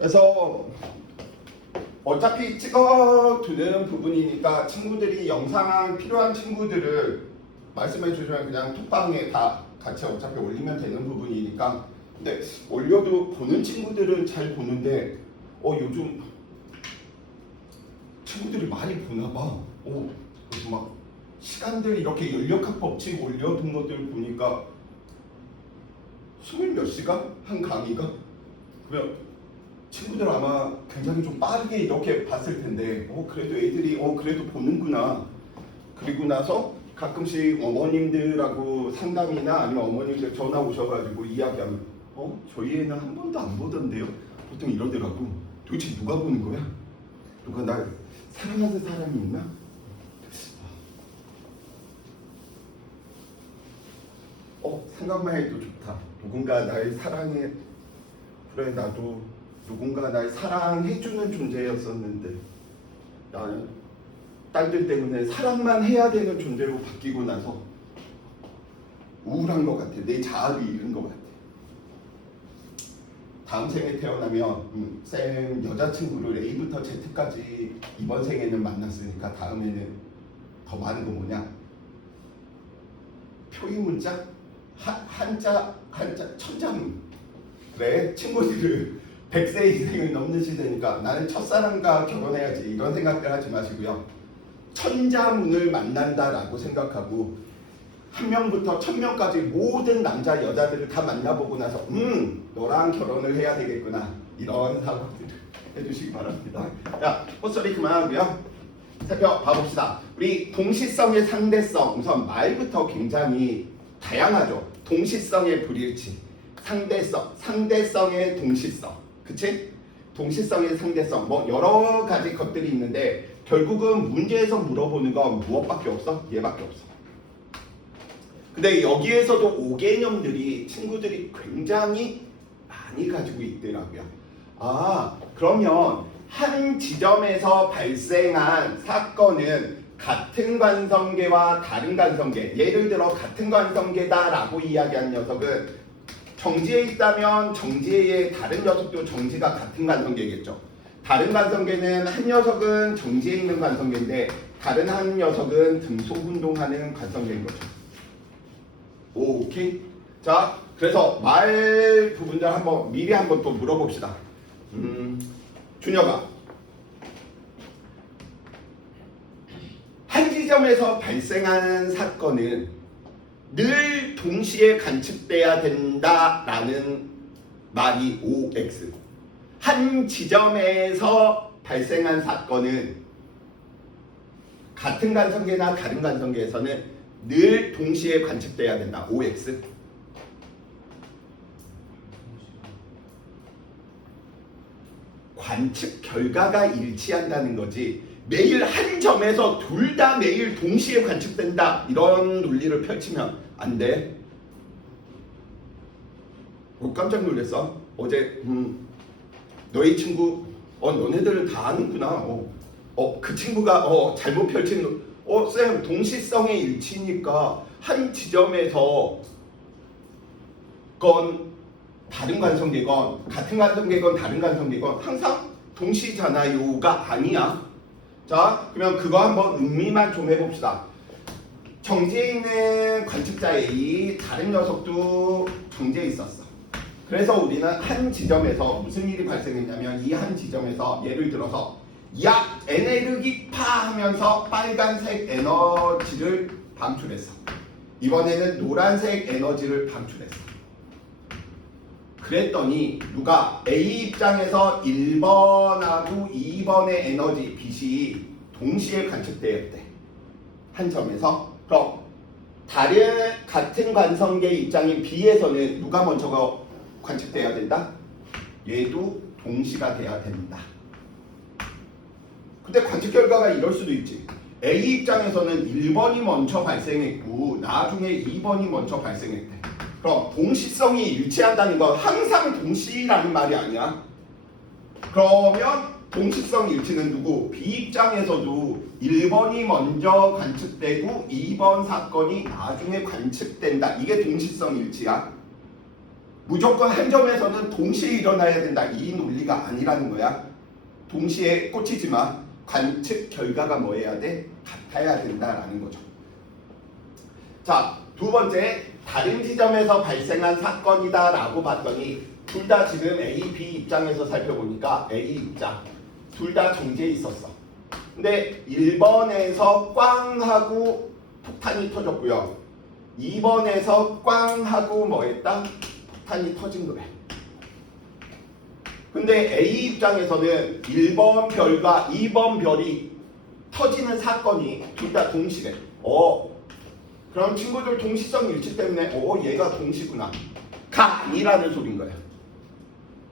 그래서 어차피 찍어두는 부분이니까 친구들이 영상 필요한 친구들을 말씀해 주시면 그냥 톡방에 다 같이 어차피 올리면 되는 부분이니까. 근데 올려도 보는 친구들은 잘 보는데 요즘 친구들이 많이 보나 봐. 그래서 막 시간들 이렇게 연력학 법칙 올려둔 것들 보니까 20몇 시간? 한 강의가? 그러면 친구들 아마 굉장히 좀 빠르게 이렇게 봤을 텐데 그래도 애들이 그래도 보는구나. 그리고 나서 가끔씩 어머님들하고 상담이나 아니면 어머님들 전화 오셔가지고 이야기하면 저희 애는 한 번도 안 보던데요? 보통 이러더라고. 도대체 누가 보는 거야? 누가 날 사랑하는 사람이 있나? 생각만 해도 좋다. 누군가 날 사랑해. 그래, 나도 누군가 날 사랑해주는 존재였었는데 나는 딸들 때문에 사랑만 해야 되는 존재로 바뀌고 나서 우울한 것 같아. 내 자아를 잃은 것 같아. 다음 생에 태어나면 쌤 여자친구를 A부터 Z까지 이번 생에는 만났으니까 다음에는 더 많은 거 뭐냐? 표의문자? 한자 천자문. 그래, 친구들을 100세 이상을 넘는 시대니까 나는 첫사랑과 결혼해야지 이런 생각들 하지 마시고요. 천자문을 만난다라고 생각하고 한 명부터 1000명까지 모든 남자 여자들을 다 만나보고 나서 너랑 결혼을 해야 되겠구나 이런 사고들을 해주시기 바랍니다. 자, 헛소리 그만하고요. 살펴봐봅시다. 우리 동시성의 상대성, 우선 말부터 굉장히 다양하죠. 동시성의 불일치, 상대성의 동시성, 그치? 동시성의 상대성, 뭐 여러 가지 것들이 있는데 결국은 문제에서 물어보는 건 무엇밖에 없어? 얘밖에 없어. 근데 여기에서도 5개념들이 친구들이 굉장히 많이 가지고 있더라고요. 그러면 한 지점에서 발생한 사건은 같은 관성계와 다른 관성계, 예를 들어 같은 관성계다라고 이야기한 녀석은 정지에 있다면 정지의 다른 녀석도 정지가 같은 관성계겠죠. 다른 관성계는 한 녀석은 정지에 있는 관성계인데 다른 한 녀석은 등속운동하는 관성계인 거죠. 오케이? 자, 그래서 말 부분들 한번 미리 한번 또 물어봅시다. 준혁아, 한 지점에서 발생하는 사건은 늘 동시에 관측돼야 된다라는 말이 OX. 한 지점에서 발생한 사건은 같은 관성계나 다른 관성계에서는 늘 동시에 관측돼야 된다. OX. 관측 결과가 일치한다는 거지 매일 한 점에서 둘 다 매일 동시에 관측된다 이런 논리를 펼치면 안 돼. 깜짝 놀랐어. 어제 너희 친구 너네들은 다 아는구나. 그 친구가 잘못 펼친 쌤 동시성의 일치니까 한 지점에서 건 다른 관성계건 같은 관성계건 다른 관성계건 항상 동시잖아요가 아니야. 자, 그러면 그거 한번 음미만 좀 해봅시다. 정지에 있는 관측자 A, 다른 녀석도 정지에 있었어. 그래서 우리는 한 지점에서 무슨 일이 발생했냐면 이 한 지점에서 예를 들어서 야 에너지 파 하면서 빨간색 에너지를 방출했어. 이번에는 노란색 에너지를 방출했어. 그랬더니 누가 A 입장에서 1번하고 2번의 에너지 빛이 동시에 관측되었대. 한 점에서. 그럼 다른 같은 관성계 입장인 B에서는 누가 먼저 관측돼야 된다? 얘도 동시가 돼야 된다. 근데 관측 결과가 이럴 수도 있지. A 입장에서는 1번이 먼저 발생했고 나중에 2번이 먼저 발생했대. 그럼 동시성이 일치한다는 건 항상 동시라는 말이 아니야. 그러면 동시성 일치는 누구? B 입장에서도 1번이 먼저 관측되고 2번 사건이 나중에 관측된다. 이게 동시성 일치야. 무조건 한 점에서는 동시에 일어나야 된다. 이 논리가 아니라는 거야. 동시에 꽂히지만 관측 결과가 뭐 해야 돼? 같아야 된다라는 거죠. 자, 두 번째, 다른 지점에서 발생한 사건이다라고 봤더니 둘 다 지금 A, B 입장에서 살펴보니까 A 입장 둘 다 정지에 있었어. 근데 1번에서 꽝 하고 폭탄이 터졌고요. 2번에서 꽝 하고 뭐 했다? 폭탄이 터진 거래. 근데 A 입장에서는 1번 별과 2번 별이 터지는 사건이 둘 다 동시래. 그럼 친구들 동시성 일치 때문에 얘가 동시구나. 가 아니라는 소린 거야.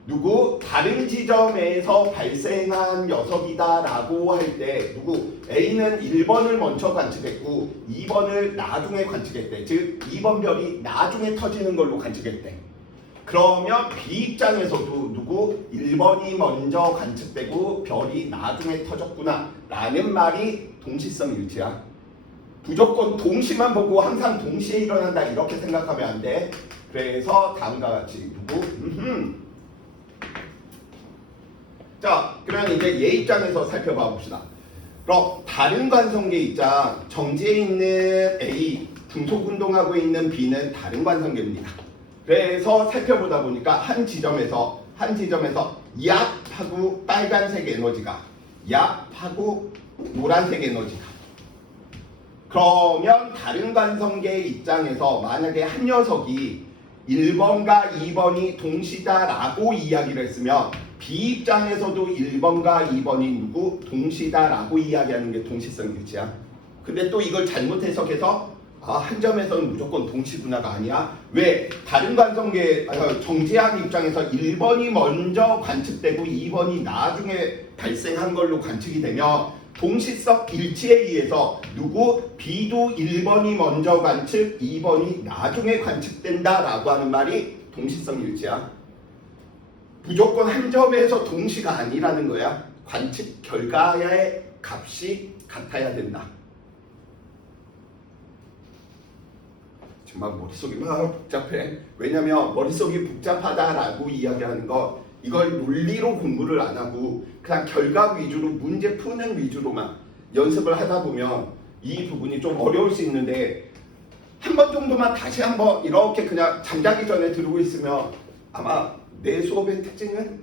누구? 다른 지점에서 발생한 녀석이다 라고 할 때 누구? A는 1번을 먼저 관측했고 2번을 나중에 관측했대. 즉 2번 별이 나중에 터지는 걸로 관측했대. 그러면 B 입장에서도 누구? 1번이 먼저 관측되고 별이 나중에 터졌구나 라는 말이 동시성 일치야. 무조건 동시만 보고 항상 동시에 일어난다 이렇게 생각하면 안 돼. 그래서 다음과 같이 누구? 자, 그러면 이제 얘 입장에서 살펴봐 봅시다. 그럼 다른 관성계 입장, 정지에 있는 A, 중속운동하고 있는 B는 다른 관성계입니다. 그래서 살펴보다 보니까 한 지점에서 약하고 빨간색 에너지가, 약하고 노란색 에너지가. 그러면 다른 관성계 입장에서 만약에 한 녀석이 1번과 2번이 동시다라고 이야기를 했으면 B 입장에서도 1번과 2번이 누구? 동시다라고 이야기하는 게 동시성 일치야. 근데 또 이걸 잘못 해석해서 한 점에서는 무조건 동시구나가 아니야. 왜? 다른 관성계 정지한 입장에서 1번이 먼저 관측되고 2번이 나중에 발생한 걸로 관측이 되면 동시성 일치에 의해서 누구? B도 1번이 먼저 관측, 2번이 나중에 관측된다라고 하는 말이 동시성 일치야. 무조건 한 점에서 동시가 아니라는 거야. 관측 결과의 값이 같아야 된다. 정말 머릿속이 막 복잡해. 왜냐면 머릿속이 복잡하다라고 이야기하는 거 이걸 논리로 공부를 안 하고 그냥 결과 위주로 문제 푸는 위주로만 연습을 하다 보면 이 부분이 좀 어려울 수 있는데 한 번 정도만 다시 한번 이렇게 그냥 잠자기 전에 들고 있으면 아마 내 수업의 특징은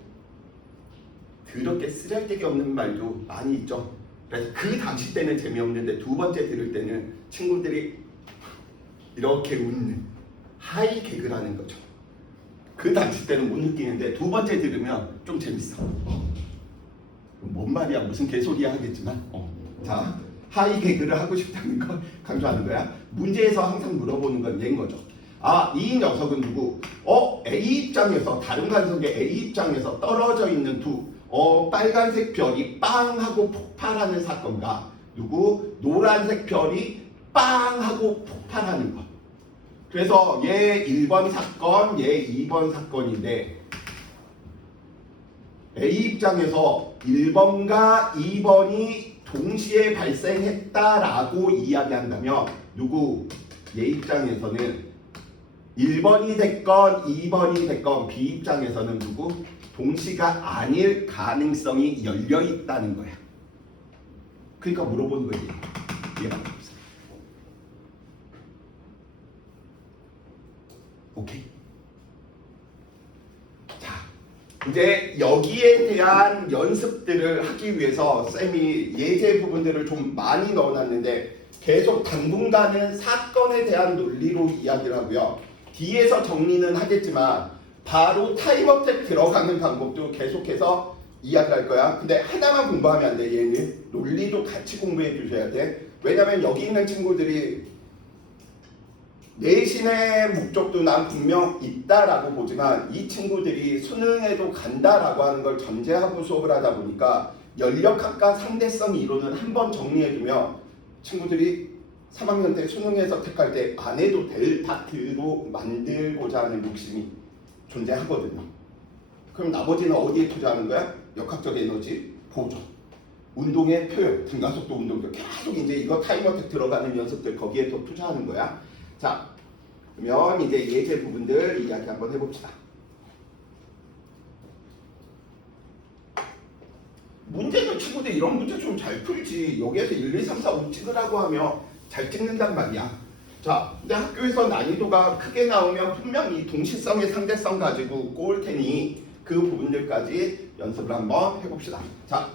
더럽게 쓰잘데기 없는 말도 많이 있죠. 그래서 그 당시 때는 재미없는데 두 번째 들을 때는 친구들이 이렇게 웃는 하이 개그라는 거죠. 그 당시 때는 못 느끼는데 두 번째 들으면 좀 재밌어. 뭔 말이야 무슨 개소리야 하겠지만 자, 하이 개그를 하고 싶다는 걸 강조하는 거야. 문제에서 항상 물어보는 건 얘인 거죠. 이 녀석은 누구? A 입장에서 다른 관성계 A 입장에서 떨어져 있는 두 빨간색 별이 빵 하고 폭발하는 사건과 누구? 노란색 별이 빵 하고 폭발하는 것. 그래서 얘 1번 사건, 얘 2번 사건인데 A 입장에서 1번과 2번이 동시에 발생했다라고 이야기한다면 누구? 얘 입장에서는 1번이 됐건 2번이 됐건 B 입장에서는 누구? 동시가 아닐 가능성이 열려 있다는 거야. 그러니까 물어보는 거지. 얘가 오케이. 자, 이제 여기에 대한 연습들을 하기 위해서 쌤이 예제 부분들을 좀 많이 넣어놨는데 계속 당분간은 사건에 대한 논리로 이야기를 하고요. 뒤에서 정리는 하겠지만 바로 타임어택 들어가는 방법도 계속해서 이야기할 거야. 근데 하나만 공부하면 안 돼. 얘는 논리도 같이 공부해 주셔야 돼. 왜냐면 여기 있는 친구들이 내신의 목적도 난 분명 있다라고 보지만 이 친구들이 수능에도 간다라고 하는 걸 전제하고 수업을 하다 보니까 연력학과 상대성 이론은 한번 정리해두면 친구들이 3학년 때 수능에서 택할 때 안 해도 될 파트로 만들고자 하는 욕심이 존재하거든요. 그럼 나머지는 어디에 투자하는 거야? 역학적 에너지 보존, 운동의 표현, 등가속도 운동도 계속 이제 이거 타임어택 들어가는 연습들 거기에 더 투자하는 거야. 자, 그러면 이제 예제 부분들 이야기 한번 해봅시다. 문제는 친구들 이런 문제 좀 잘 풀지. 여기에서 1, 2, 3, 4, 5 찍으라고 하면 잘 찍는단 말이야. 자, 근데 학교에서 난이도가 크게 나오면 분명히 동시성의 상대성 가지고 꼬을 테니 그 부분들까지 연습을 한번 해봅시다. 자,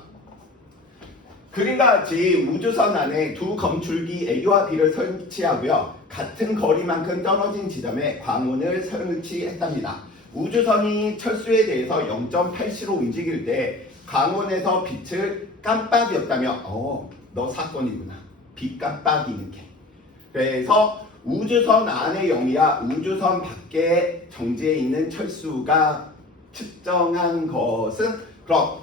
그림과 같이 우주선 안에 두 검출기 A와 B를 설치하고요. 같은 거리만큼 떨어진 지점에 광원을 설치했답니다. 우주선이 철수에 대해서 0.8시로 움직일 때 광원에서 빛을 깜빡이었다며 너 사건이구나. 빛 깜빡이는 게. 그래서 우주선 안의 0이야 우주선 밖에 정지해 있는 철수가 측정한 것은 그럼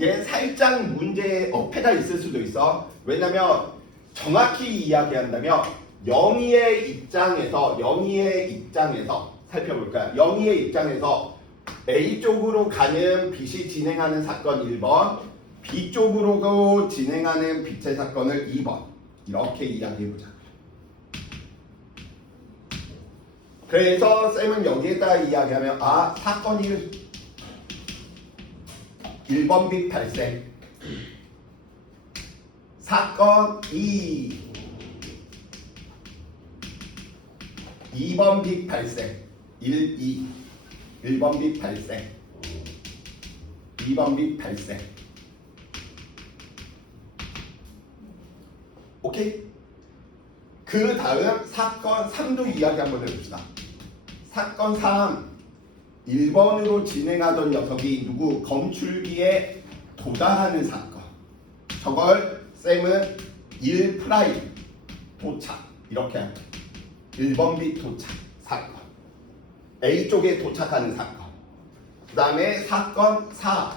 얘 살짝 문제에 어폐가 있을 수도 있어. 왜냐면 정확히 이야기한다면 영희의 입장에서 살펴볼까요? 영희의 입장에서 A 쪽으로 가는 빛이 진행하는 사건 1번, B 쪽으로 진행하는 빛의 사건을 2번 이렇게 이야기해보자. 그래서 쌤은 여기에다가 이야기하면 사건 1번 빛 발생, 사건 2번 빛 발생, 1번 빛 발생, 2번 빛 발생. 오케이? 그 다음 사건 3도 이야기 한번 해봅시다. 사건 3, 1번으로 진행하던 녀석이 누구 검출기에 도달하는 사건. 저걸 쌤은 1 프라임 도착 이렇게 합니다. 1번 빛 도착 사건. A 쪽에 도착하는 사건. 그 다음에 사건 4.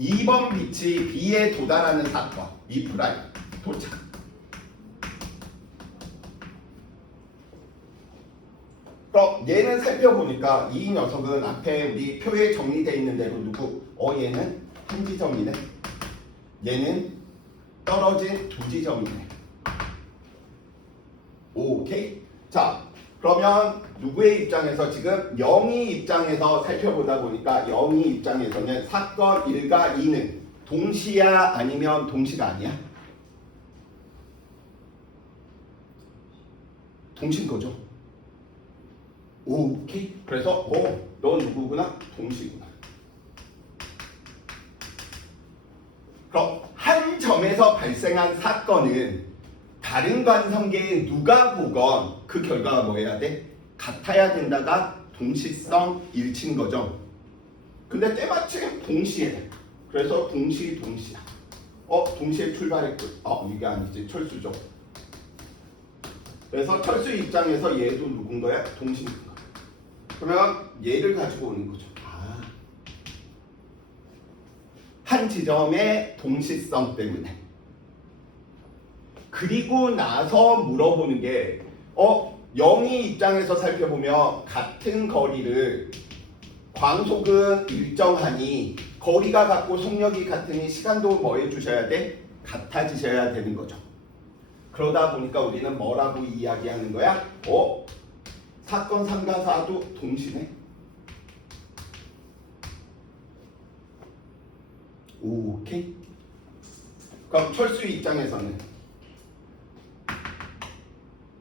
2번 빛이 B에 도달하는 사건. 2 프라임 도착. 그럼 얘는 살펴보니까 이 녀석은 앞에 우리 표에 정리되어 있는 대로 누구? 얘는 한 지점이네. 얘는 떨어진 두 지점이네. 오케이? 자, 그러면 누구의 입장에서 지금 0이 입장에서 살펴보다 보니까 0이 입장에서는 사건 1과 2는 동시야 아니면 동시가 아니야? 동시인 거죠. 오케이. 그래서 너 누구구나? 동시구나. 그럼 한 점에서 발생한 사건은 다른 관성계에 누가 보건 그 결과가 뭐 해야 돼? 같아야 된다가 동시성 일치인 거죠. 근데 때마침 동시에. 그래서 동시야. 동시에 출발했고. 이게 아니지. 철수죠. 그래서 철수 입장에서 얘도 누군 거야? 동시인 거야. 그러면 얘를 가지고 오는 거죠. 한 지점의 동시성 때문에. 그리고 나서 물어보는 게 0이 입장에서 살펴보면 같은 거리를 광속은 일정하니 거리가 같고 속력이 같으니 시간도 뭐 해주셔야 돼? 같아지셔야 되는 거죠. 그러다 보니까 우리는 뭐라고 이야기하는 거야? 사건 3과 4도 동시네. 오케이. 그럼 철수 입장에서는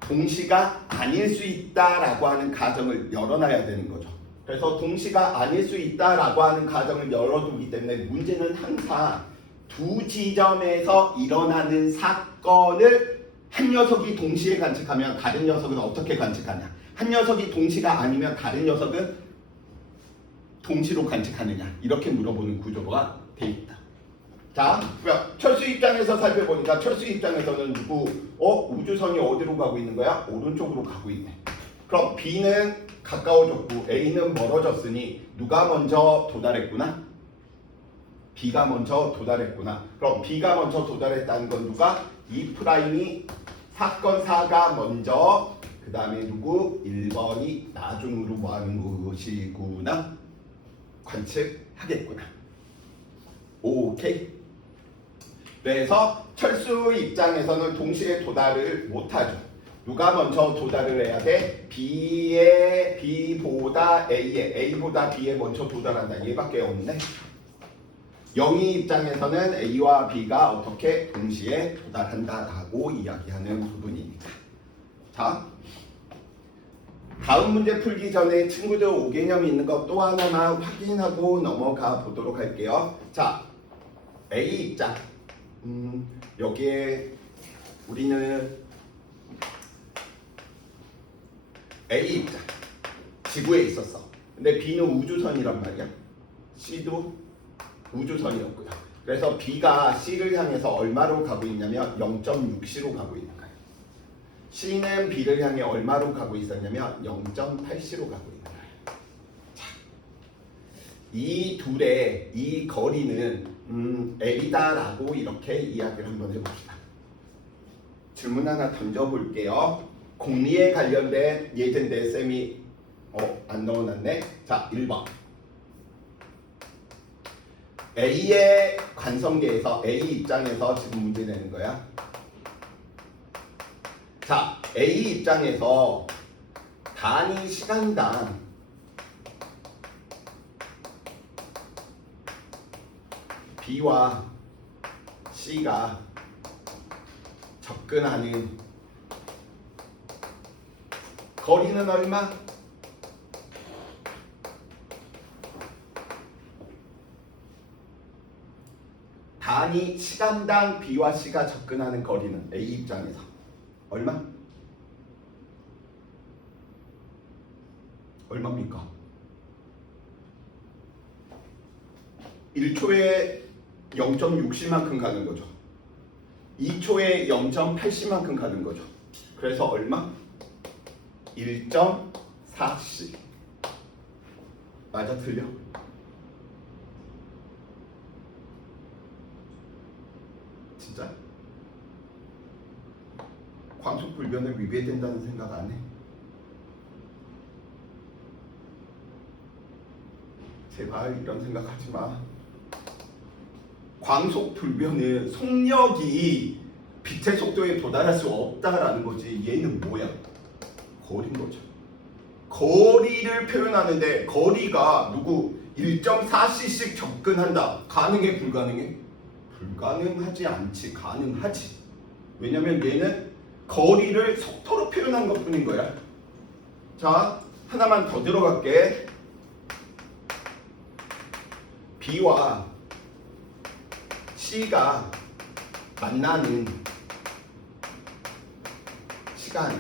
동시가 아닐 수 있다라고 하는 가정을 열어놔야 되는 거죠. 그래서 동시가 아닐 수 있다라고 하는 가정을 열어두기 때문에 문제는 항상 두 지점에서 일어나는 사건을 한 녀석이 동시에 관측하면 다른 녀석은 어떻게 관측하냐. 한 녀석이 동시가 아니면 다른 녀석은 동시로 관측하느냐. 이렇게 물어보는 구조가 돼 있다. 자, 철수 입장에서 살펴보니까 철수 입장에서는 누구? 우주선이 어디로 가고 있는 거야? 오른쪽으로 가고 있네. 그럼 B는 가까워졌고 A는 멀어졌으니 누가 먼저 도달했구나? B가 먼저 도달했구나. 그럼 B가 먼저 도달했다는 건 누가? 2'이 사건 4가 먼저 그 다음에 누구? 1번이 나중으로 뭐 하는 것이구나? 관측하겠구나. 오케이? 그래서 철수 입장에서는 동시에 도달을 못하죠. 누가 먼저 도달을 해야 돼? B보다 A보다 B에 먼저 도달한다. 얘밖에 없네. 영희 입장에서는 A와 B가 어떻게 동시에 도달한다라고 이야기하는 부분입니다. 자, 다음 문제 풀기 전에 친구들 5개념 있는 거 또 하나만 확인하고 넘어가 보도록 할게요. 자, A 입장. 여기에 우리는 A 입장. 지구에 있었어. 근데 B는 우주선이란 말이야. C도 우주선이었고요. 그래서 B가 C를 향해서 얼마로 가고 있냐면 0.6C로 가고 있는 거예요. C는 B를 향해 얼마로 가고 있었냐면 0.8C로 가고 있는 거예요. 자, 이 둘의 이 거리는 L이다라고 이렇게 이야기를 한번 해봅시다. 질문 하나 던져볼게요. 공리에 관련된 예제인데 쌤이 안 넣어놨네. 자, 1번. A의 관성계에서 A 입장에서 지금 문제 내는 거야. 자, A 입장에서 단위 시간당 B와 C가 접근하는 거리는 얼마? 단위 시간당 B와 C가 접근하는 거리는 A 입장에서 얼마? 얼마입니까? 1초에 0.6C만큼 가는 거죠. 2초에 0.8C만큼 가는 거죠. 그래서 얼마? 1.4C. 맞아, 틀려? 진짜? 광속 불변을 위배된다는 생각 안 해? 제발 이런 생각하지 마. 광속 불변은 속력이 빛의 속도에 도달할 수 없다라는 거지. 얘는 뭐야? 거리인 거죠. 거리를 표현하는데 거리가 누구 1.4cc 접근한다. 가능해? 불가능해? 불가능하지 않지. 가능하지. 왜냐면 얘는 거리를 속도로 표현한 것 뿐인 거야. 자, 하나만 더 들어갈게. B와 C가 만나는 시간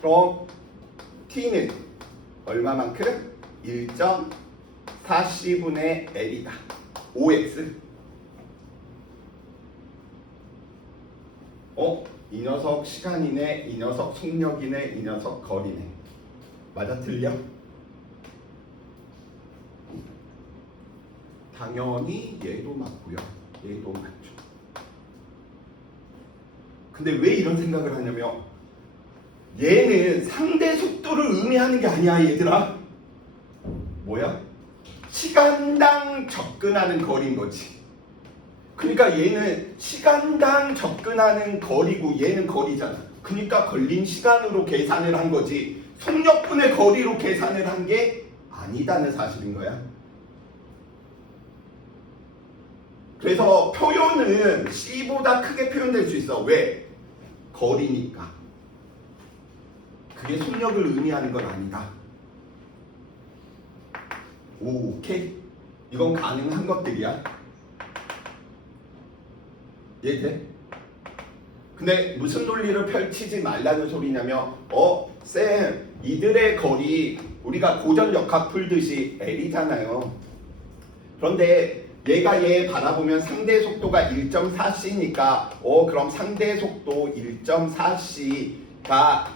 그럼 T는 얼마만큼? 1.4C분의 L이다. OX. 이 녀석 시간이네, 이 녀석 속력이네, 이 녀석 거리네. 맞아, 틀려? 당연히 얘도 맞고요. 얘도 맞죠. 근데 왜 이런 생각을 하냐면 얘는 상대 속도를 의미하는 게 아니야, 얘들아. 뭐야? 시간당 접근하는 거리인 거지. 그러니까 얘는 시간당 접근하는 거리고 얘는 거리잖아. 그러니까 걸린 시간으로 계산을 한 거지 속력분의 거리로 계산을 한 게 아니다는 사실인 거야. 그래서 표현은 C보다 크게 표현될 수 있어. 왜? 거리니까. 그게 속력을 의미하는 건 아니다. 오케이? 이건 가능한 것들이야. 이해돼? 근데 무슨 논리를 펼치지 말라는 소리냐면 쌤, 이들의 거리 우리가 고전역학 풀듯이 L이잖아요. 그런데 얘가 얘 바라보면 상대 속도가 1.4c니까 그럼 상대 속도 1.4c가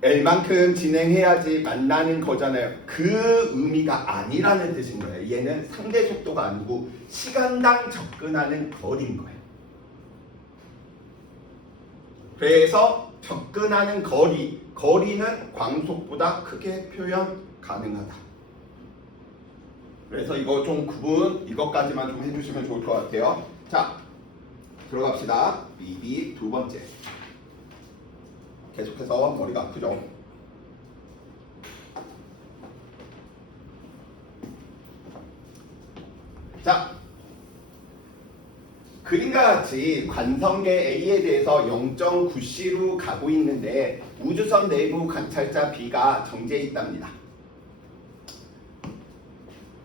L만큼 진행해야지 만나는 거잖아요. 그 의미가 아니라는 뜻인 거예요. 얘는 상대 속도가 아니고 시간당 접근하는 거리인 거예요. 그래서 접근하는 거리는 광속보다 크게 표현 가능하다. 그래서 이거 좀 구분 이것까지만 좀 해주시면 좋을 것 같아요. 자, 들어갑시다. BB 두 번째. 계속해서 머리가 아프죠. 자, 그림과 같이 관성계 A에 대해서 0.9C로 가고 있는데 우주선 내부 관찰자 B가 정지해 있답니다.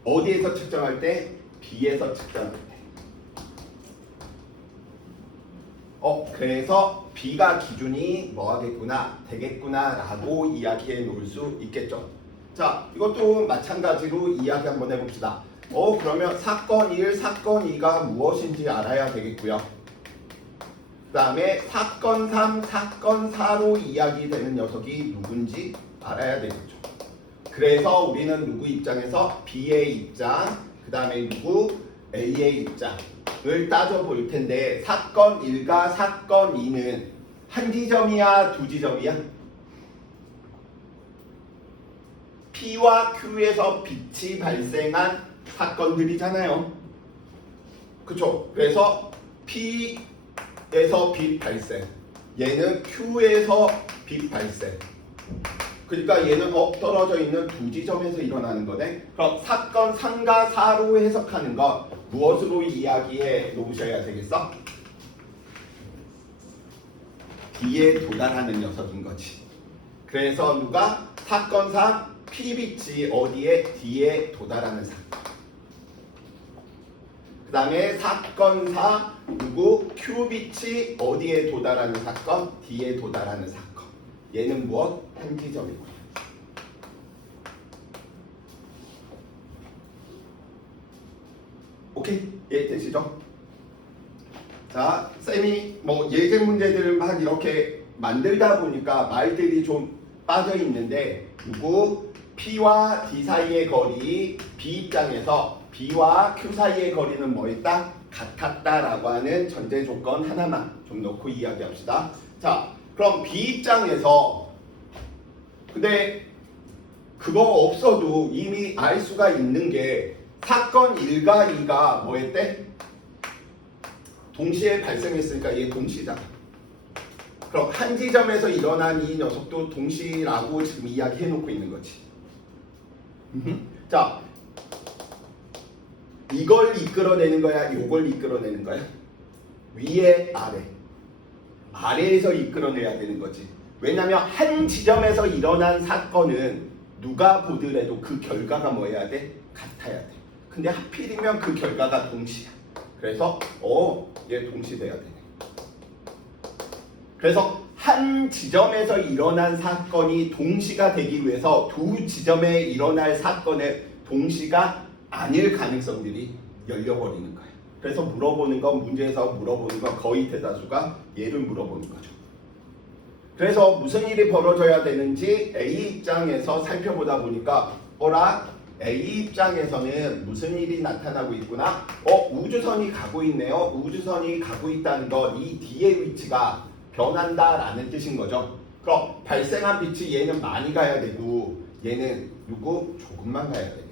어디에서 측정할 때? B에서 측정할 때. 그래서 B가 기준이 뭐 하겠구나, 되겠구나 라고 이야기해 놓을 수 있겠죠. 자, 이것도 마찬가지로 이야기 한번 해봅시다. 그러면 사건 1, 사건 2가 무엇인지 알아야 되겠고요. 그 다음에 사건 3, 사건 4로 이야기되는 녀석이 누군지 알아야 되겠죠. 그래서 우리는 누구 입장에서 B의 입장, 그 다음에 누구 A의 입장을 따져볼 텐데 사건 1과 사건 2는 한 지점이야, 두 지점이야? P와 Q에서 빛이 발생한 사건들이잖아요. 그쵸? 그래서 P에서 빛 발생, 얘는 Q에서 빛 발생. 그러니까 얘는 떨어져 있는 두 지점에서 일어나는 거네. 그럼 사건 3과 4로 해석하는 건 무엇으로 이야기해 놓으셔야 되겠어? D에 도달하는 녀석인 거지. 그래서 누가? 사건 3 P빛이 어디에? D에 도달하는 사건. 그 다음에 사건 4 누구? Q빛이 어디에 도달하는 사건? D에 도달하는 사건. 얘는 무엇? 한 지점이고. 오케이? 이해되시죠? 자, 쌤이 예제 문제들을 막 이렇게 만들다 보니까 말들이 좀 빠져 있는데 누구? P와 D 사이의 거리, B 입장에서 B와 Q 사이의 거리는 뭐였다? 같았다라고 하는 전제 조건 하나만 좀 넣고 이야기합시다. 자, 그럼 B 입장에서 근데 그거 없어도 이미 알 수가 있는 게 사건 1과 2가 뭐였대? 동시에 발생했으니까 얘 동시잖아. 그럼 한 지점에서 일어난 이 녀석도 동시라고 지금 이야기해 놓고 있는 거지. 자, 이걸 이끌어내는 거야? 이걸 이끌어내는 거야? 위에 아래. 아래에서 이끌어내야 되는 거지. 왜냐면 한 지점에서 일어난 사건은 누가 보더라도 그 결과가 뭐 해야 돼? 같아야 돼. 근데 하필이면 그 결과가 동시야. 그래서 얘 동시돼야 되네. 그래서 한 지점에서 일어난 사건이 동시가 되기 위해서 두 지점에 일어날 사건의 동시가 아닐 가능성들이 열려버리는 거예요. 그래서 물어보는 건 문제에서 물어보는 건 거의 대다수가 얘를 물어보는 거죠. 그래서 무슨 일이 벌어져야 되는지 A 입장에서 살펴보다 보니까 A 입장에서는 무슨 일이 나타나고 있구나. 우주선이 가고 있네요. 우주선이 가고 있다는 건 이 D의 위치가 변한다라는 뜻인 거죠. 그럼 발생한 빛이 얘는 많이 가야 되고 얘는 누구? 조금만 가야 되겠네.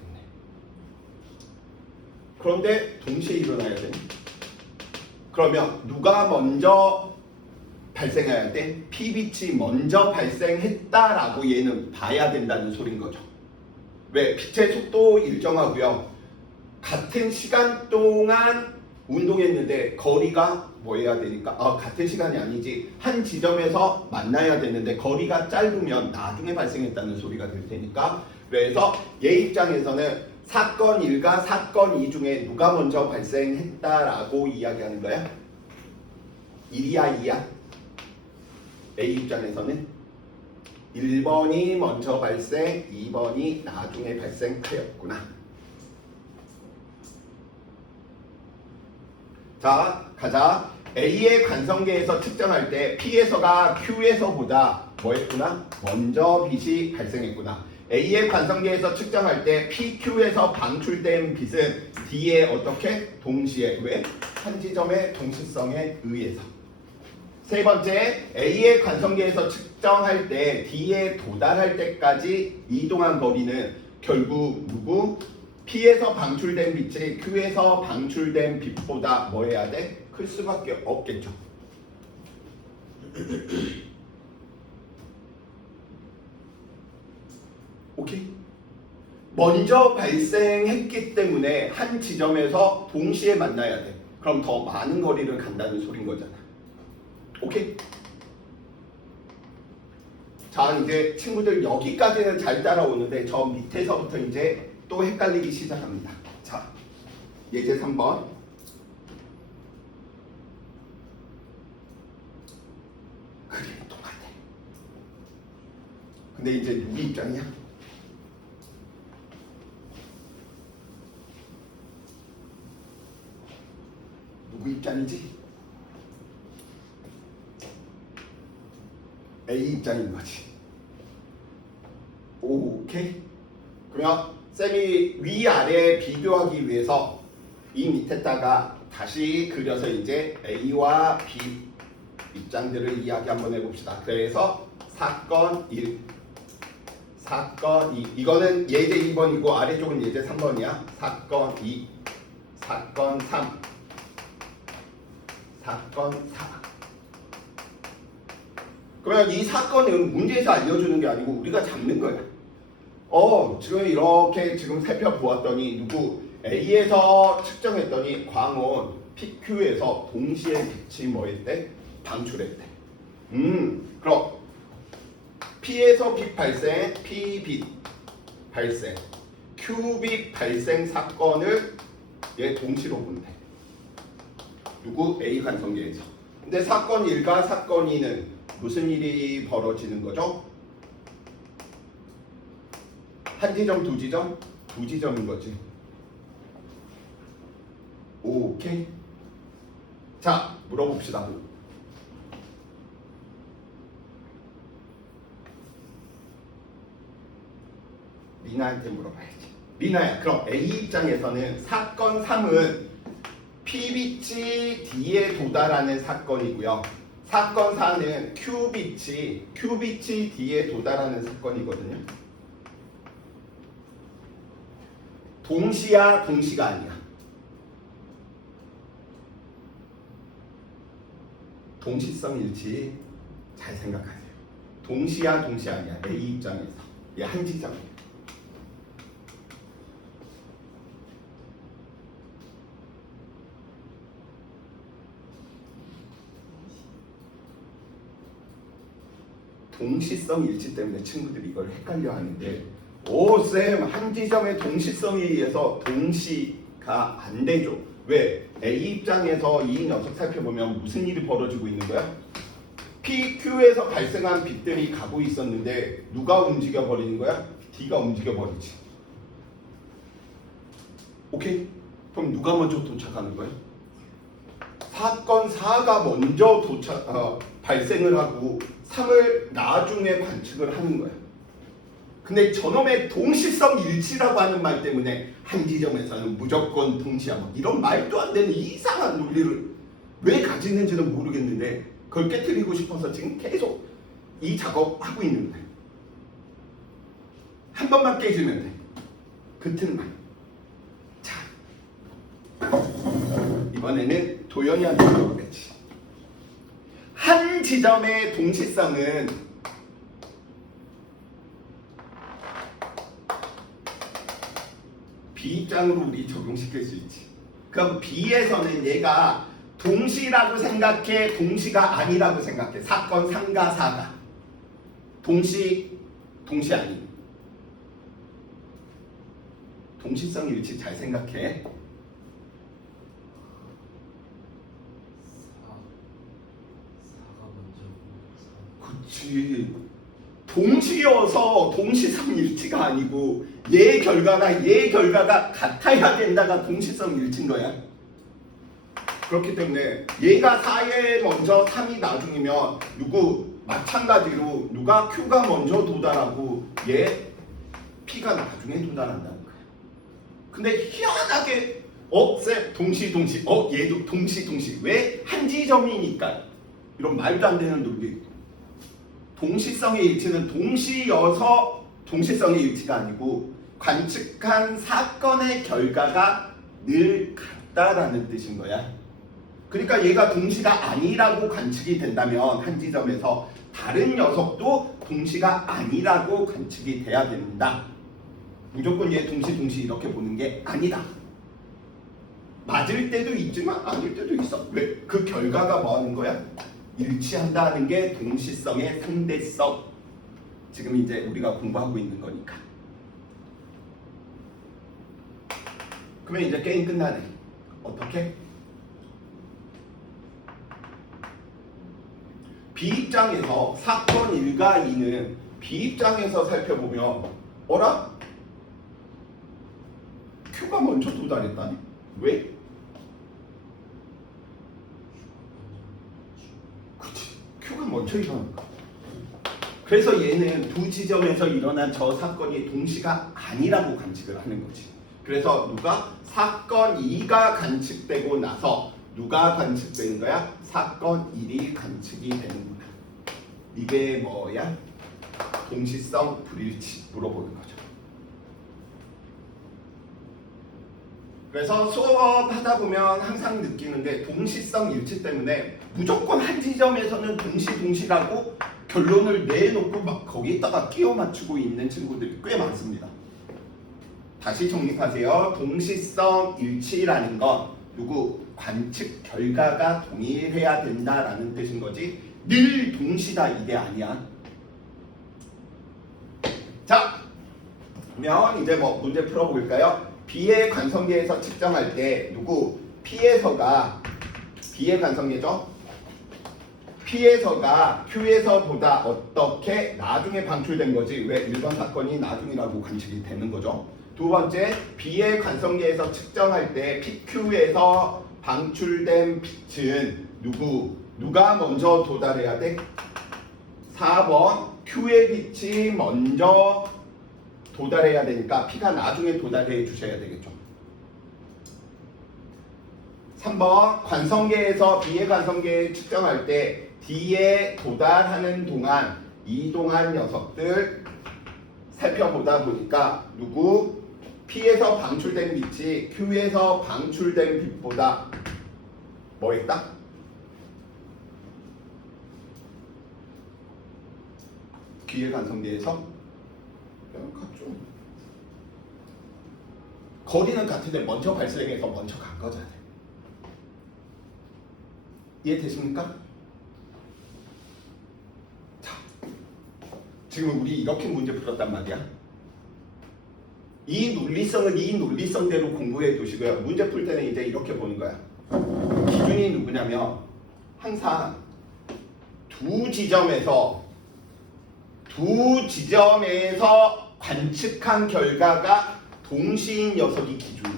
그런데 동시에 일어나야 되네. 그러면 누가 먼저 발생해야 돼? P빛이 먼저 발생했다라고 얘는 봐야 된다는 소린 거죠. 왜? 빛의 속도 일정하고요. 같은 시간 동안 운동했는데 거리가 뭐 해야 되니까 같은 시간이 아니지. 한 지점에서 만나야 되는데 거리가 짧으면 나중에 발생했다는 소리가 될 테니까. 그래서 얘 입장에서는 사건 1과 사건 2 중에 누가 먼저 발생했다라고 이야기하는 거야? 1이야 2야? A 입장에서는 1번이 먼저 발생, 2번이 나중에 발생하였구나. 자, 가자. A의 관성계에서 측정할 때 P에서가 Q에서보다 뭐 했구나? 먼저 빛이 발생했구나. A의 관성계에서 측정할 때 PQ에서 방출된 빛은 D에 어떻게? 동시에. 왜? 한 지점의 동시성에 의해서. 세 번째, A의 관성계에서 측정할 때 D에 도달할 때까지 이동한 거리는 결국 누구? P에서 방출된 빛이 Q에서 방출된 빛보다 뭐 해야 돼? 클 수밖에 없겠죠. 오케이? 먼저 발생했기 때문에 한 지점에서 동시에 만나야 돼. 그럼 더 많은 거리를 간다는 소린 거잖아. 오케이? 자, 이제 친구들 여기까지는 잘 따라오는데 저 밑에서부터 이제 또 헷갈리기 시작합니다. 자, 예제 3번. 그래, 똑같아. 근데 이제 누구 입장이야? 누구 입장이지? A 입장인 거지. 오케이? 그러면 쌤이 위아래 비교하기 위해서 이 밑에다가 다시 그려서 이제 A와 B 입장들을 이야기 한번 해봅시다. 그래서 사건 1, 사건 2 이거는 예제 2번이고 아래쪽은 예제 3번이야. 사건 2, 사건 3, 사건 4. 그러면 이 사건은 문제에서 알려주는 게 아니고 우리가 잡는 거야. 지금 이렇게 지금 살펴보았더니 누구 A에서 측정했더니 광원 PQ에서 동시에 빛이 뭐 했대? 방출했대. 그럼 P에서 빛 발생, P 빛 발생, Q 빛 발생 사건을 얘 동시로 본대. 누구? A 관성계에서. 근데 사건 1과 사건 2는 무슨 일이 벌어지는 거죠? 한 지점, 두 지점? 두 지점인 거지. 오케이. 자, 물어봅시다. 리나한테 물어봐야지. 리나야, 그럼 A 입장에서는 사건 3은 P빛이 D에 도달하는 사건이고요. 사건 4는 Q빛이 D에 도달하는 사건이거든요. 동시야, 동시가 아니야. 동시성 일치 잘 생각하세요. 동시야, 동시 아니야. A 입장에서. 얘 한 지점이야. 동시성 일치 때문에 친구들이 이걸 헷갈려 하는데 쌤, 한 지점의 동시성에 의해서 동시가 안 되죠. 왜? A 입장에서 이 녀석 살펴보면 무슨 일이 벌어지고 있는 거야? PQ에서 발생한 빛들이 가고 있었는데 누가 움직여 버리는 거야? D가 움직여 버리지. 오케이? 그럼 누가 먼저 도착하는 거야? 사건 4가 먼저 발생을 하고 3을 나중에 관측을 하는 거야. 근데 저놈의 동시성 일치라고 하는 말 때문에 한 지점에서는 무조건 동시야. 뭐 이런 말도 안 되는 이상한 논리를 왜 가지는지는 모르겠는데 그걸 깨뜨리고 싶어서 지금 계속 이 작업하고 있는 거야. 한 번만 깨지면 돼. 그 틀만. 자, 이번에는 도연이한테 물어보겠지. 한 지점의 동시성은 B 입장으로 우리 적용시킬 수 있지. 그럼 B에서는 얘가 동시라고 생각해, 동시가 아니라고 생각해. 사건 3과 4가 동시 아닌. 동시성 일치 잘 생각해. 그렇지. 동시여서 동시성 일치가 아니고 얘 결과가 같아야 된다가 동시성 일치인 거야. 그렇기 때문에 얘가 4에 먼저 3이 나중이면 마찬가지로 누가 Q가 먼저 도달하고 얘 P가 나중에 도달한다는 거야. 근데 희한하게 쌤 동시 얘도 동시 왜? 한 지점이니까. 이런 말도 안 되는 논리. 동시성의 일치는 동시여서 동시성의 일치가 아니고 관측한 사건의 결과가 늘 같다라는 뜻인 거야. 그러니까 얘가 동시가 아니라고 관측이 된다면 한 지점에서 다른 녀석도 동시가 아니라고 관측이 돼야 된다. 무조건 얘 동시 이렇게 보는 게 아니다. 맞을 때도 있지만 아닐 때도 있어. 왜? 그 결과가 뭐 하는 거야? 일치한다는 게 동시성의 상대성. 지금 이제 우리가 공부하고 있는 거니까. 그러면 이제 게임 끝나네. 어떻게? B 입장에서 사건 1과 2는 B 입장에서 살펴보면 어라? Q가 먼저 도달했다니? 왜? 그치, Q가 먼저 일어난다. 그래서 얘는 두 지점에서 일어난 저 사건이 동시가 아니라고 관측을 하는 거지. 그래서 사건 2가 관측되고 나서 누가 관측되는 거야? 사건 1이 관측이 되는 거야. 이게 뭐야? 동시성 불일치 물어보는 거죠. 그래서 수업하다 보면 항상 느끼는데 동시성 일치 때문에 무조건 한 지점에서는 동시라고 결론을 내놓고 막 거기에다가 끼워 맞추고 있는 친구들이 꽤 많습니다. 다시 정립하세요. 동시성 일치라는 건 관측 결과가 동일해야 된다라는 뜻인 거지 늘 동시다 이게 아니야. 자, 그러면 이제 문제 풀어볼까요? B의 관성계에서 측정할 때 P에서가 B의 관성계죠? P에서가 Q에서보다 어떻게 나중에 방출된 거지. 왜? 일반 사건이 나중이라고 관측이 되는 거죠. 두 번째, B의 관성계에서 측정할 때 PQ에서 방출된 빛은 누가 먼저 도달해야 돼? 4번 Q의 빛이 먼저 도달해야 되니까 P가 나중에 도달해 주셔야 되겠죠. 3번 관성계에서 B의 관성계 측정할 때 D에 도달하는 동안 이동한 녀석들 살펴보다 보니까 P에서 방출된 빛이 Q에서 방출된 빛보다 뭐였다? B의 관성계에서 같죠. 거리는 같은데 먼저 발생해서 먼저 간 거잖아요. 이해되십니까? 자, 지금 우리 이렇게 문제 풀었단 말이야. 이 논리성대로 공부해 두시고요. 문제 풀 때는 이제 이렇게 보는 거야. 기준이 누구냐면 항상 두 지점에서 관측한 결과가 동시인 녀석이 기준이야.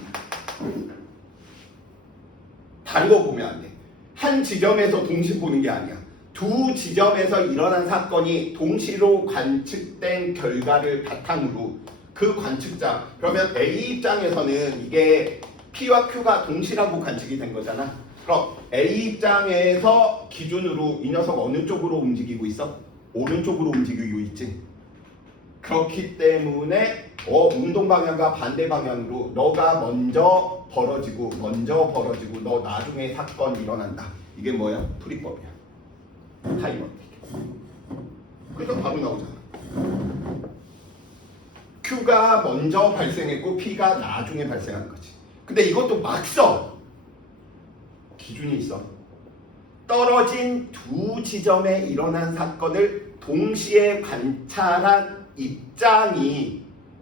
다른 거 보면 안 돼. 한 지점에서 동시 보는 게 아니야. 두 지점에서 일어난 사건이 동시로 관측된 결과를 바탕으로 그 관측자, 그러면 A 입장에서는 이게 P와 Q가 동시라고 관측이 된 거잖아. 그럼 A 입장에서 기준으로 이 녀석 어느 쪽으로 움직이고 있어? 오른쪽으로 움직이고 있지. 그렇기 때문에 운동 방향과 반대 방향으로 너가 먼저 벌어지고 너 나중에 사건이 일어난다. 이게 뭐야? 풀이법이야. 타임 어택. 그러니까 바로 나오잖아. Q가 먼저 발생했고 P가 나중에 발생한 거지. 근데 이것도 막 써. 기준이 있어. 떨어진 두 지점에 일어난 사건을 동시에 관찰한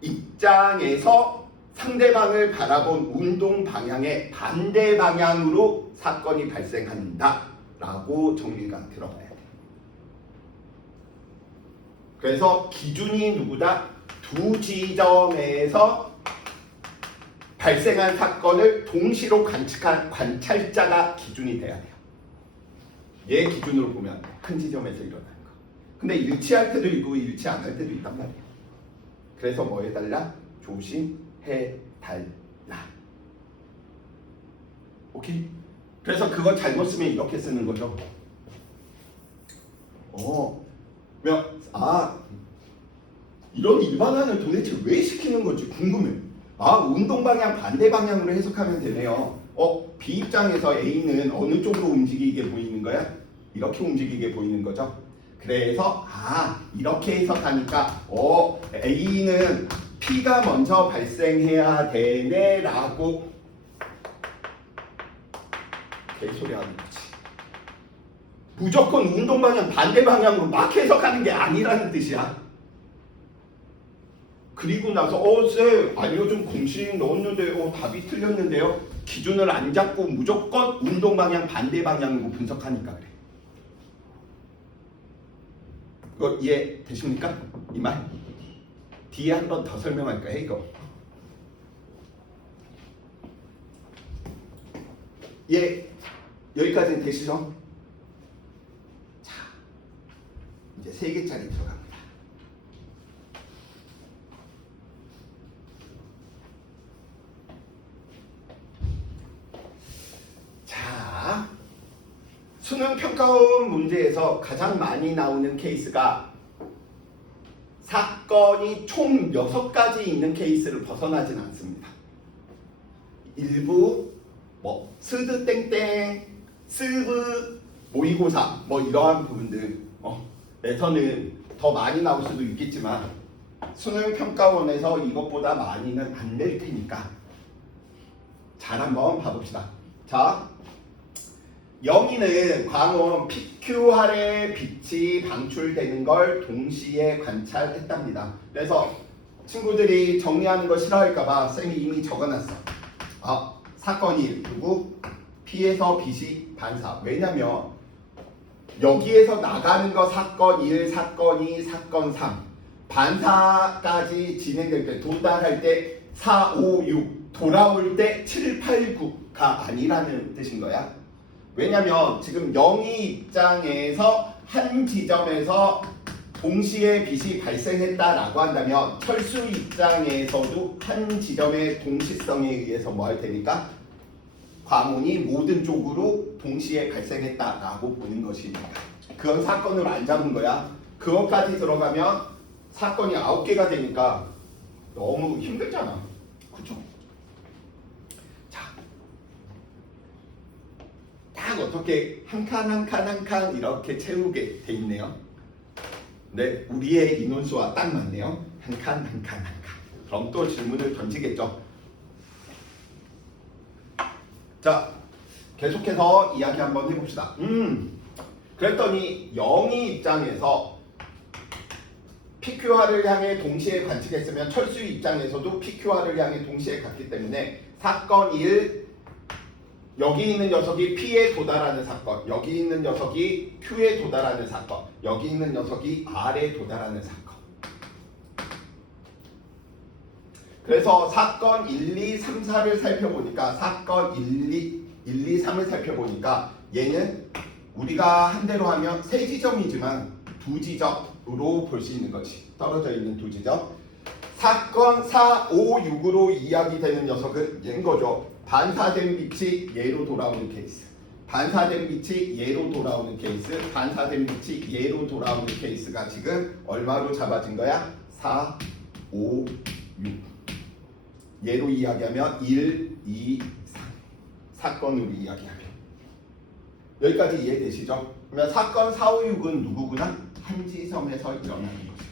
입장에서 상대방을 바라본 운동 방향의 반대 방향으로 사건이 발생한다 라고 정리가 들어가야 돼. 그래서 기준이 누구다? 두 지점에서 발생한 사건을 동시로 관측한 관찰자가 기준이 돼야 돼요. 얘 기준으로 보면 한 지점에서 일어나는 거. 근데 일치할 때도 있고 일치 안 할 때도 있단 말이에요. 그래서 뭐 해달라? 조심해달라. 오케이? 그래서 그거 잘못 쓰면 이렇게 쓰는 거죠. 이런 일반화는 도대체 왜 시키는 건지 궁금해. 운동 방향 반대 방향으로 해석하면 되네요. B 입장에서 A는 어느 쪽으로 움직이게 보이는 거야? 이렇게 움직이게 보이는 거죠. 그래서 이렇게 해석하니까 A는 P가 먼저 발생해야 되네 라고 개소리 하는 거지. 무조건 운동 방향 반대 방향으로 막 해석하는 게 아니라는 뜻이야. 그리고 나서 쌤 알려준 공식 넣었는데 답이 틀렸는데요. 기준을 안 잡고 무조건 운동 방향 반대 방향으로 분석하니까 그래. 그거 이해 되십니까? 이 말? 뒤에 한 번 더 설명할까요? 이거. 여기까지는 되시죠? 자, 이제 3개짜리 들어갑니다. 자, 수능 평가원 문제에서 가장 많이 나오는 케이스가 사건이 총 6가지 있는 케이스를 벗어나진 않습니다. 일부 스드 땡땡, 스브, 모의고사 이러한 부분들에서는 더 많이 나올 수도 있겠지만 수능 평가원에서 이것보다 많이는 안 낼 테니까 잘 한번 봐봅시다. 자, 영희는 광원 PQR의 빛이 방출되는 걸 동시에 관찰했답니다. 그래서 친구들이 정리하는 거 싫어할까봐 쌤이 이미 적어놨어. 사건 1 그리고 P에서 빛이 반사. 왜냐면 여기에서 나가는 거 사건 1, 사건 2, 사건 3 반사까지 진행될 때 도달할 때 4, 5, 6 돌아올 때 7, 8, 9가 아니라는 뜻인 거야. 왜냐면 지금 영희 입장에서 한 지점에서 동시에 빛이 발생했다라고 한다면 철수 입장에서도 한 지점의 동시성에 의해서 뭐 할 테니까 광원이 모든 쪽으로 동시에 발생했다라고 보는 것이니까 그건 사건으로 안 잡은 거야. 그것까지 들어가면 사건이 9개가 되니까 너무 힘들잖아. 그쵸? 자, 딱 어떻게 한 칸 한 칸 한 칸 이렇게 채우게 돼 있네요. 네, 우리의 인원수와 딱 맞네요. 한 칸 한 칸 한 칸. 그럼 또 질문을 던지겠죠. 자, 계속해서 이야기 한번 해봅시다. 그랬더니 영희 입장에서 PQR을 향해 동시에 관측했으면 철수 입장에서도 PQR을 향해 동시에 갔기 때문에 사건 1 여기 있는 녀석이 P에 도달하는 사건, 여기 있는 녀석이 Q에 도달하는 사건, 여기 있는 녀석이 R에 도달하는 사건. 그래서 사건 1, 2, 3, 4를 살펴보니까 사건 1, 2, 3을 살펴보니까 얘는 우리가 한 대로 하면 3지점이지만 2지점으로 볼 수 있는 거지. 떨어져 있는 2지점. 사건 4, 5, 6으로 이야기되는 녀석은 얘인 거죠. 반사된 빛이 얘로 돌아오는 케이스, 반사된 빛이 얘로 돌아오는 케이스, 반사된 빛이 얘로 돌아오는 케이스가 지금 얼마로 잡아진 거야? 4, 5, 6 얘로 이야기하면 1, 2, 3 사건으로 이야기하면 여기까지 이해되시죠? 그러면 사건 4, 5, 6은 누구구나? 한 지점에서 일어나는 거죠.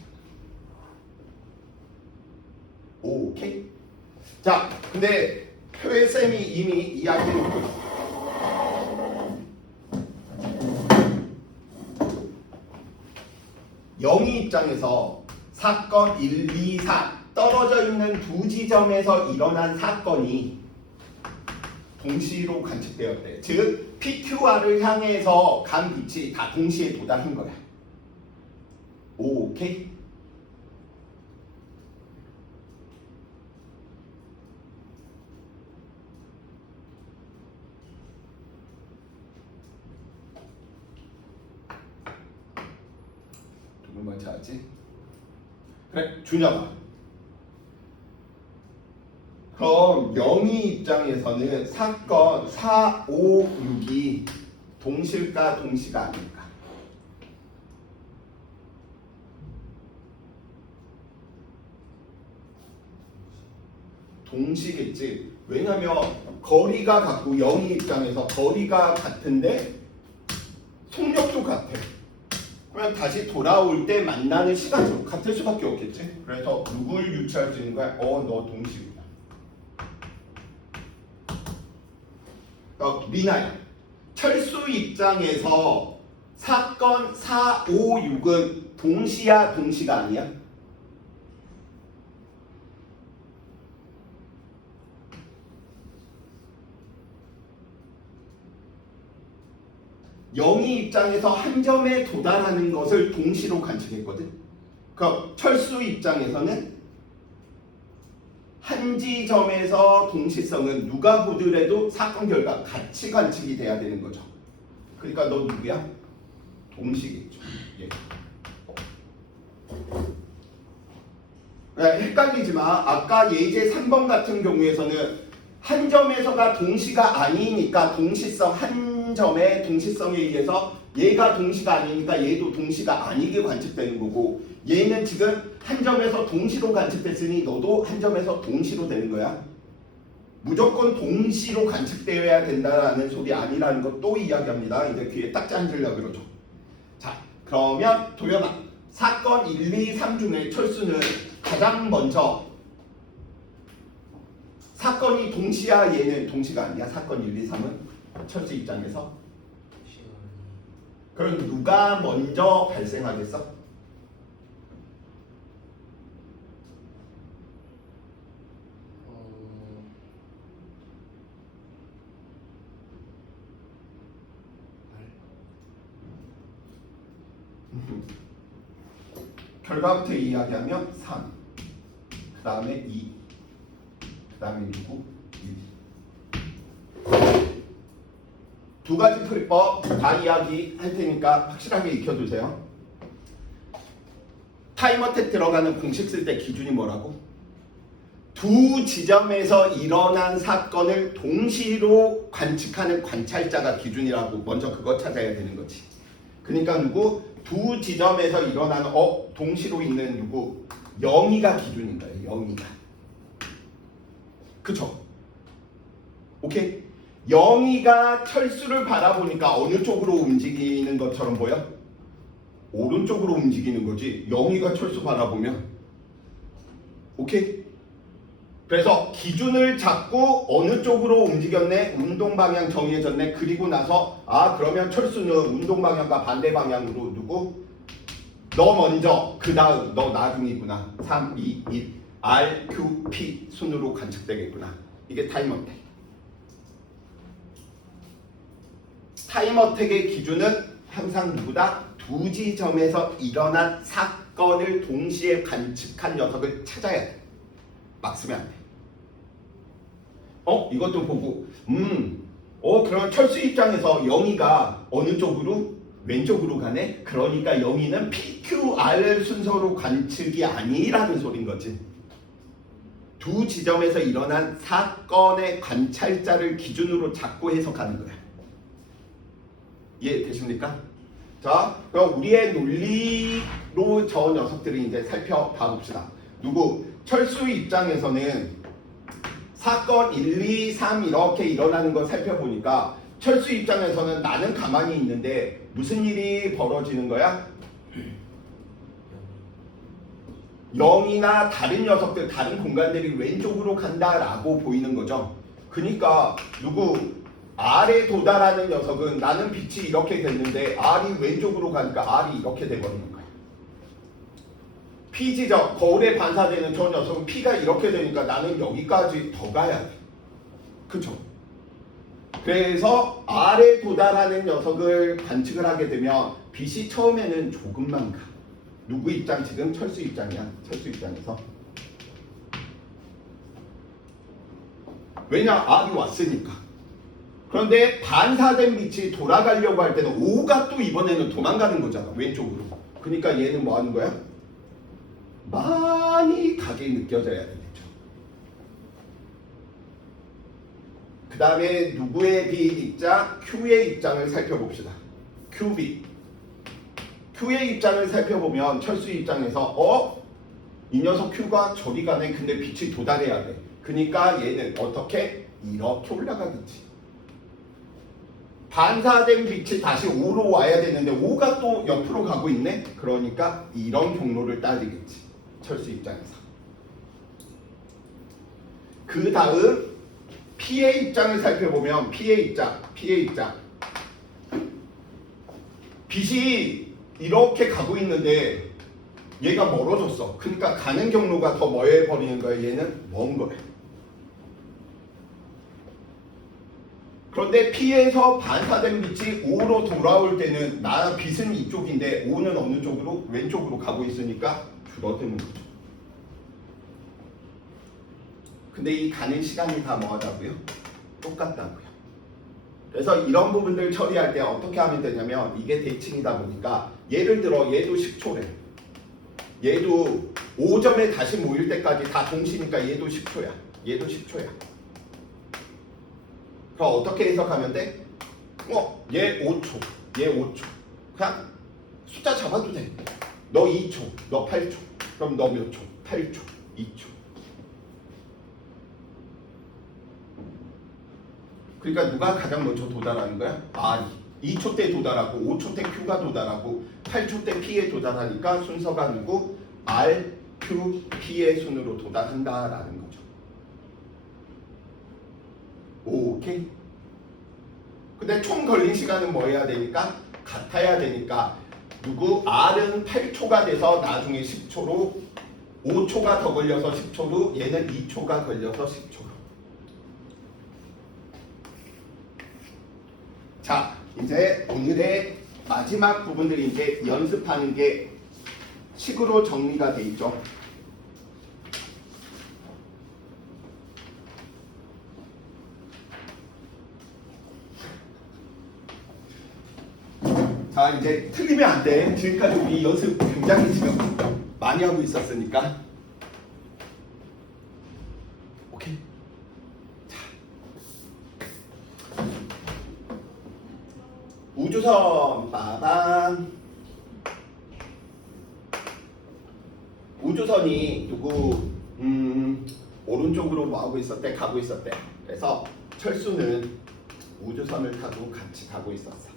오케이? 자, 근데 표혜쌤이 이미 이야기를 하고 있어. 영희 입장에서 사건 1, 2, 4 떨어져 있는 2지점에서 일어난 사건이 동시로 관측되었대. 즉 PQR을 향해서 간 빛이 다 동시에 도달한 거야. 오케이? 맞지? 그래, 준혁아. 그럼 영희 입장에서는 사건 4, 5, 6이 동실까 동시가 아닐까? 동시겠지. 왜냐면 거리가 같고 영희 입장에서 거리가 같은데 속력도 같아. 그러면 다시 돌아올 때 만나는 시간도 같을 수밖에 없겠지. 그래서 누굴 유추할 수 있는 거야? 너 동시구나. 리나야. 철수 입장에서 사건 4, 5, 6은 동시야 동시가 아니야? 영희 입장에서 한 점에 도달하는 것을 동시로 관측했거든. 그럼 철수 입장에서는 한 지점에서 동시성은 누가 보더라도 사건 결과 같이 관측이 돼야 되는 거죠. 그러니까 너 누구야? 동시겠죠. 예. 헷갈리지 마. 아까 예제 3번 같은 경우에서는 한 점에서가 동시가 아니니까 동시성 한 점의 동시성에 의해서 얘가 동시가 아니니까 얘도 동시가 아니게 관측되는 거고, 얘는 지금 한 점에서 동시로 관측됐으니 너도 한 점에서 동시로 되는 거야. 무조건 동시로 관측되어야 된다라는 소리 아니라는 거 또 이야기합니다. 이제 귀에 딱 앉으려고 그러죠. 자, 그러면 도연아, 사건 1, 2, 3 중에 철수는 가장 먼저 사건이 동시야 얘는 동시가 아니야? 사건 1, 2, 3은 철수 입장에서. 그럼 누가 먼저 발생하겠어? 결과부터 이야기하면 3, 그 다음에 2, 그 다음에 누구? 1. 두 가지 풀이법 다 이야기할 테니까 확실하게 익혀두세요. 타임어택 들어가는 공식 쓸 때 기준이 뭐라고? 두 지점에서 일어난 사건을 동시로 관측하는 관찰자가 기준이라고. 먼저 그거 찾아야 되는 거지. 그러니까 누구? 두 지점에서 일어나는 동시로 있는 누구? 영희가 기준인 거예요. 영희가. 그쵸? 오케이? 영희가 철수를 바라보니까 어느 쪽으로 움직이는 것처럼 보여? 오른쪽으로 움직이는 거지. 영희가 철수 바라보면. 오케이? 그래서 기준을 잡고 어느 쪽으로 움직였네? 운동 방향 정해졌네. 그리고 나서 그러면 철수는 운동 방향과 반대 방향으로 누구? 너 먼저, 그 다음 너 나중이구나. 3, 2, 1 R, Q, P 순으로 관측되겠구나. 이게 타임어택. 타임어택의 기준은 항상 누구다? 두 지점에서 일어난 사건을 동시에 관측한 녀석을 찾아야 돼. 막 쓰면 안 돼. 이것도 보고 그러면 철수 입장에서 영희가 어느 쪽으로? 왼쪽으로 가네? 그러니까 영희는 PQR 순서로 관측이 아니라는 소린 거지. 두 지점에서 일어난 사건의 관찰자를 기준으로 잡고 해석하는 거야. 이해되십니까? 자, 그럼 우리의 논리로 저 녀석들을 이제 살펴봐 봅시다. 누구? 철수 입장에서는 사건 1, 2, 3 이렇게 일어나는 걸 살펴보니까 철수 입장에서는 나는 가만히 있는데 무슨 일이 벌어지는 거야? 영이나 다른 녀석들, 다른 공간들이 왼쪽으로 간다라고 보이는 거죠. 그러니까 누구? R에 도달하는 녀석은 나는 빛이 이렇게 됐는데 R이 왼쪽으로 가니까 R이 이렇게 돼버리는 거야. P 지점, 거울에 반사되는 저 녀석은 P가 이렇게 되니까 나는 여기까지 더 가야 돼. 그쵸? 그래서 R에 도달하는 녀석을 관측을 하게 되면 빛이 처음에는 조금만 가. 누구 입장? 지금 철수 입장이야. 철수 입장에서. 왜냐? R이 왔으니까. 그런데 반사된 빛이 돌아가려고 할 때는 O가 또 이번에는 도망가는 거잖아. 왼쪽으로. 그러니까 얘는 뭐 하는 거야? 각이 느껴져야 되겠죠. 그 다음에 누구의 B 입장? Q의 입장을 살펴봅시다. QB. Q의 입장을 살펴보면 철수 입장에서 이 녀석 Q가 저리 가네. 근데 빛이 도달해야 돼. 그러니까 얘는 어떻게? 이렇게 올라가겠지. 반사된 빛이 다시 O로 와야 되는데 O가 또 옆으로 가고 있네. 그러니까 이런 경로를 따지겠지. 철수 입장에서. 그 다음 P의 입장을 살펴보면 P의 입장. 빛이 이렇게 가고 있는데 얘가 멀어졌어. 그러니까 가는 경로가 더 멀어버리는 거야. 얘는 먼 거야. 그런데 P에서 반사된 빛이 O로 돌아올 때는 나 빛은 이쪽인데 O는 어느 쪽으로? 왼쪽으로 가고 있으니까 줄어드는 거죠. 근데 이 가는 시간이 다 뭐하다고요? 똑같다고요. 그래서 이런 부분들 처리할 때 어떻게 하면 되냐면 이게 대칭이다 보니까 예를 들어 얘도 10초래. 얘도 5점에 다시 모일 때까지 다 동시니까 얘도 10초야. 얘도 10초야. 그럼 어떻게 해석하면 돼? 얘 5초, 얘 5초. 그냥 숫자 잡아도 돼. 너 2초, 너 8초. 그럼 너 몇 초? 8초, 2초. 그러니까 누가 가장 먼저 도달하는 거야? R이. 2초 때 도달하고 5초 때 Q가 도달하고 8초 때 P에 도달하니까 순서가 누구? R, Q, P의 순으로 도달한다라는 거죠. 오케이? 근데 총 걸린 시간은 뭐 해야 되니까? 같아야 되니까 누구? R은 8초가 돼서 나중에 10초로 5초가 더 걸려서 10초로 얘는 2초가 걸려서 10초로. 자, 이제 오늘의 마지막 부분들이 이제 연습하는 게 식으로 정리가 돼 있죠. 자, 이제 틀리면 안 돼. 지금까지 우리 연습 굉장히 지금 많이 하고 있었으니까. 오케이. 자, 우주선 빠밤. 우주선이 누구 오른쪽으로 가고 있었대. 그래서 철수는 우주선을 타고 같이 가고 있었어.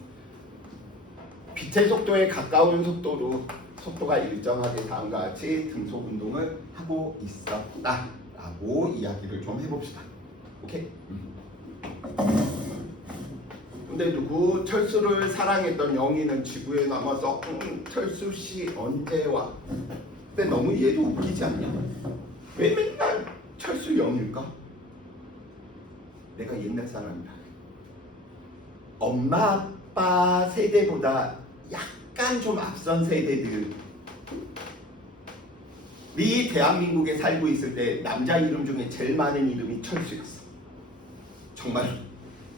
빛의 속도에 가까운 속도가 일정하게 다음과 같이 등속 운동을 하고 있었다라고 이야기를 좀 해봅시다. 오케이? 근데 누구? 철수를 사랑했던 영희는 지구에 남아서 철수 씨 언제 와? 근데 너무 얘도 웃기지 않냐? 왜 맨날 철수 영일까? 내가 옛날 사람이다. 엄마 아빠 세대보다 약간 좀 앞선 세대들이 대한민국에 살고 있을 때 남자 이름 중에 제일 많은 이름이 철수였어. 정말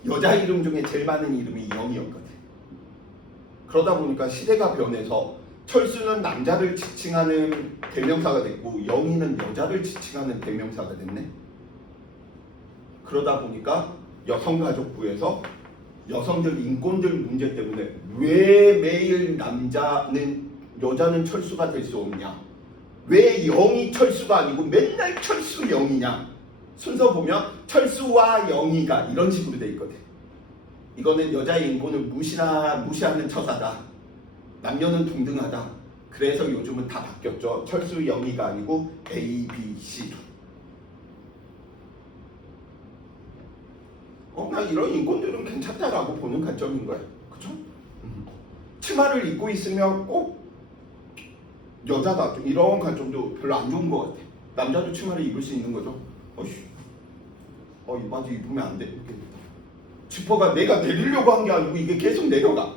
여자 이름 중에 제일 많은 이름이 영이었거든. 그러다 보니까 시대가 변해서 철수는 남자를 지칭하는 대명사가 됐고 영희는 여자를 지칭하는 대명사가 됐네. 그러다 보니까 여성가족부에서 여성들 인권들 문제 때문에 왜 매일 여자는 철수가 될 수 없냐? 왜 영이 철수가 아니고 맨날 철수 영이냐? 순서 보면 철수와 영희가 이런 식으로 돼 있거든. 이거는 여자의 인권을 무시하는 처사다. 남녀는 동등하다. 그래서 요즘은 다 바뀌었죠. 철수 영희가 아니고 A, B, C로. 그냥 이런 인권들은 괜찮다라고 보는 관점인 거야. 그쵸? 치마를 입고 있으면 꼭 여자다. 좀 이런 관점도 별로 안 좋은 것 같아. 남자도 치마를 입을 수 있는 거죠. 이 바지 입으면 안 돼. 이렇게. 지퍼가 내가 내리려고 한 게 아니고 이게 계속 내려가.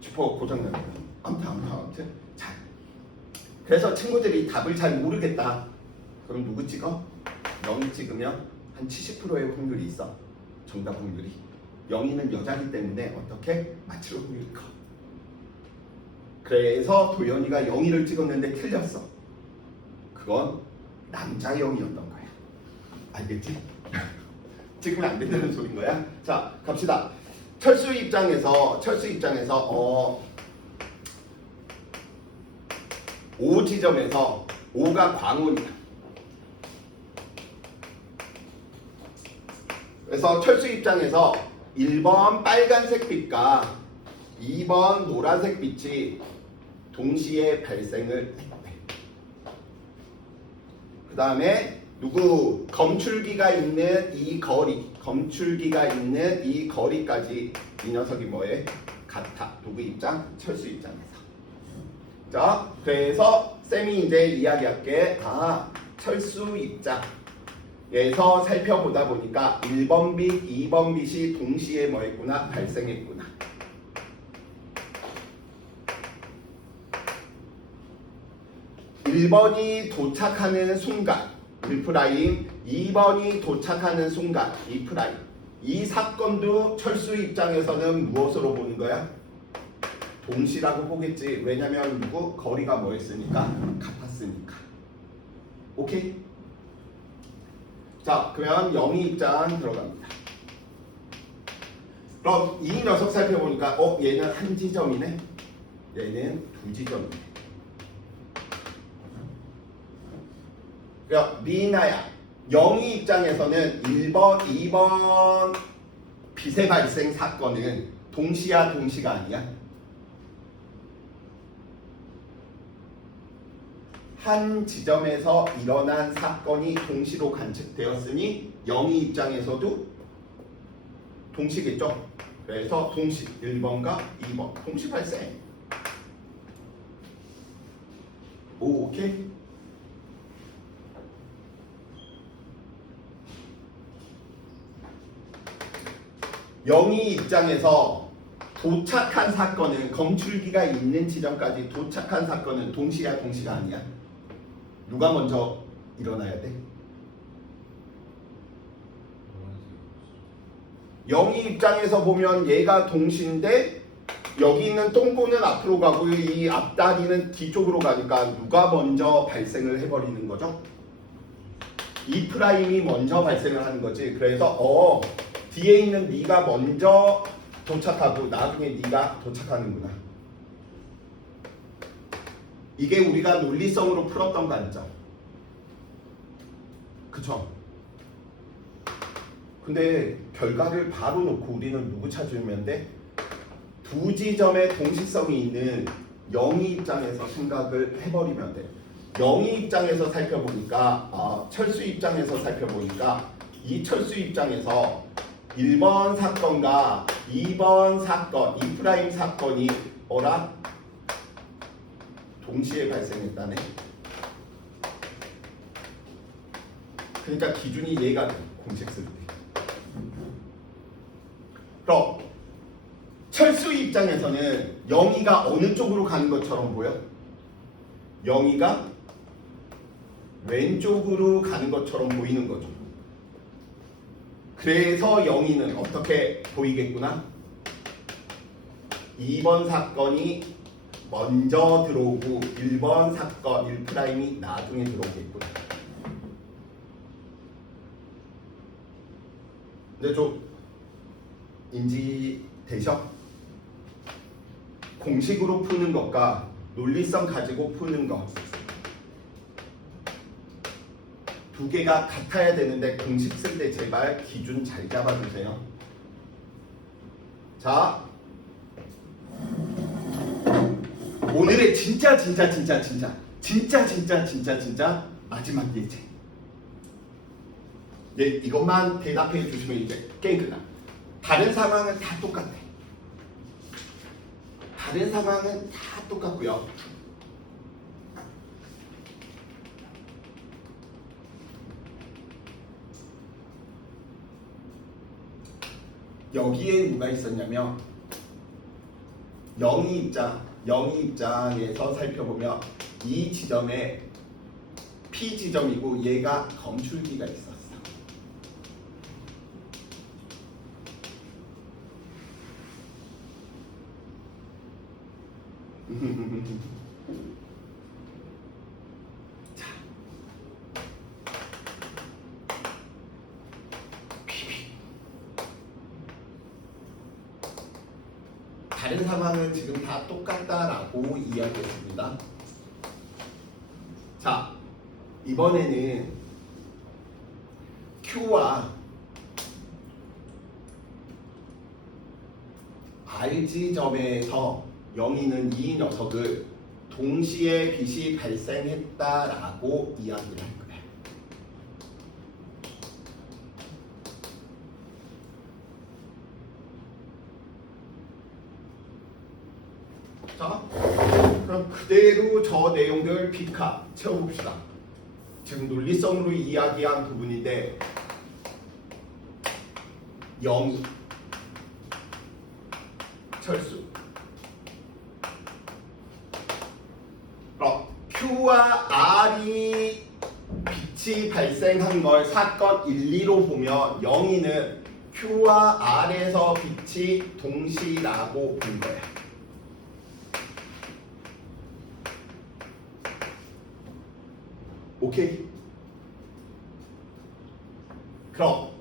지퍼가 고장납니다. 아무튼. 자, 그래서 친구들이 답을 잘 모르겠다. 그럼 누구 찍어? 0 찍으면 한 70%의 확률이 있어. 정답 확률이. 영희는 여자이기 때문에 어떻게? 맞출 확률이 커. 그래서 도연이가 0을 찍었는데 틀렸어. 그건 남자 0이었던 거야. 알겠지? 찍으면 안 된다는 소린 거야. 자, 갑시다. 철수 입장에서 O 지점에서 O가 광원이야. 그래서 철수 입장에서 1번 빨간색 빛과 2번 노란색 빛이 동시에 발생을 했대. 그 다음에 누구 검출기가 있는 이 거리까지 이 녀석이 뭐해? 같아. 누구 입장? 철수 입장에서. 자, 그래서 쌤이 이제 이야기할게. 철수 입장에서 살펴보다 보니까 1번 빛, 2번 빛이 동시에 뭐 했구나? 발생했구나. (1번이) 도착하는 순간 1', 2번이 도착하는 순간 2'. 이 사건도 철수 입장에서는 무엇으로 보는 거야? 동시라고 보겠지. 왜냐면 누구? 거리가 뭐였으니까? 같았으니까. 오케이? 자, 그러면 0이 입장 들어갑니다. 그럼 이 녀석 살펴보니까 얘는 한 지점이네. 얘는 두 지점이네. 그러니까 미나야 0이 입장에서는 1번, 2번 빛의 발생 사건은 동시야 동시가 아니야? 한 지점에서 일어난 사건이 동시로 관측되었으니 0이 입장에서도 동시겠죠? 그래서 동시 1번과 2번 동시 발생. 오케이? 영희 입장에서 도착한 사건은 검출기가 있는 지점까지 도착한 사건은 동시야 동시가 아니야? 누가 먼저 일어나야 돼? 영희 입장에서 보면 얘가 동시인데 여기 있는 똥꼬는 앞으로 가고 이 앞다리는 뒤쪽으로 가니까 누가 먼저 발생을 해버리는 거죠? 2'이 먼저 발생을 하는 거지. 그래서 뒤에 있는 네가 먼저 도착하고 나중에 네가 도착하는구나. 이게 우리가 논리성으로 풀었던 관점. 그쵸? 근데 결과를 바로 놓고 우리는 누구 찾으면 돼? 두 지점의 동시성이 있는 영희 입장에서 생각을 해버리면 돼. 영희 입장에서 살펴보니까 철수 입장에서 살펴보니까 이 철수 입장에서 1번 사건과 2번 사건, 2' 사건이 동시에 발생했다네. 그러니까 기준이 얘가 돼, 공식 쓸 때. 그럼 철수 입장에서는 영희가 어느 쪽으로 가는 것처럼 보여? 영희가 왼쪽으로 가는 것처럼 보이는 거죠. 그래서 영희는 어떻게 보이겠구나? 2번 사건이 먼저 들어오고 1번 사건 1'이 나중에 들어오겠구나. 근데 좀 인지되셔? 공식으로 푸는 것과 논리성 가지고 푸는 것 두 개가 같아야 되는데 공식 쓸 때 제발 기준 잘 잡아주세요. 자, 오늘의 진짜 마지막 예제. 이것만 대답해 주시면 이제 게임 끝나. 다른 상황은 다 똑같아. 다른 상황은 다 똑같고요. 여기에 누가 있었냐면 영희 입장에서 살펴보면 이 지점에 P 지점이고 얘가 검출기가 있었어. 자, 다른 상황은 지금 다 똑같다라고 이야기했습니다. 자, 이번에는 Q와 R 지점에서 영희는 이 녀석을 동시에 빛이 발생했다라고 이야기를 할 거예요. 자, 그럼 그대로 저 내용들 피카 채워봅시다. 지금 논리성으로 이야기한 부분인데 영희, 철수. 그럼 Q와 R이 빛이 발생한 걸 사건 1, 2로 보면 영희는 Q와 R에서 빛이 동시라고 본 거야. 오케이? 그럼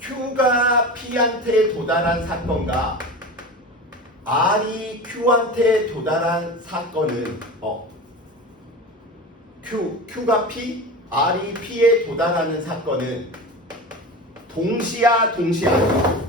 Q가 P한테 도달한 사건과 R이 Q한테 도달한 사건은 Q가 P, R이 P에 도달하는 사건은 동시야, 동시 아니야?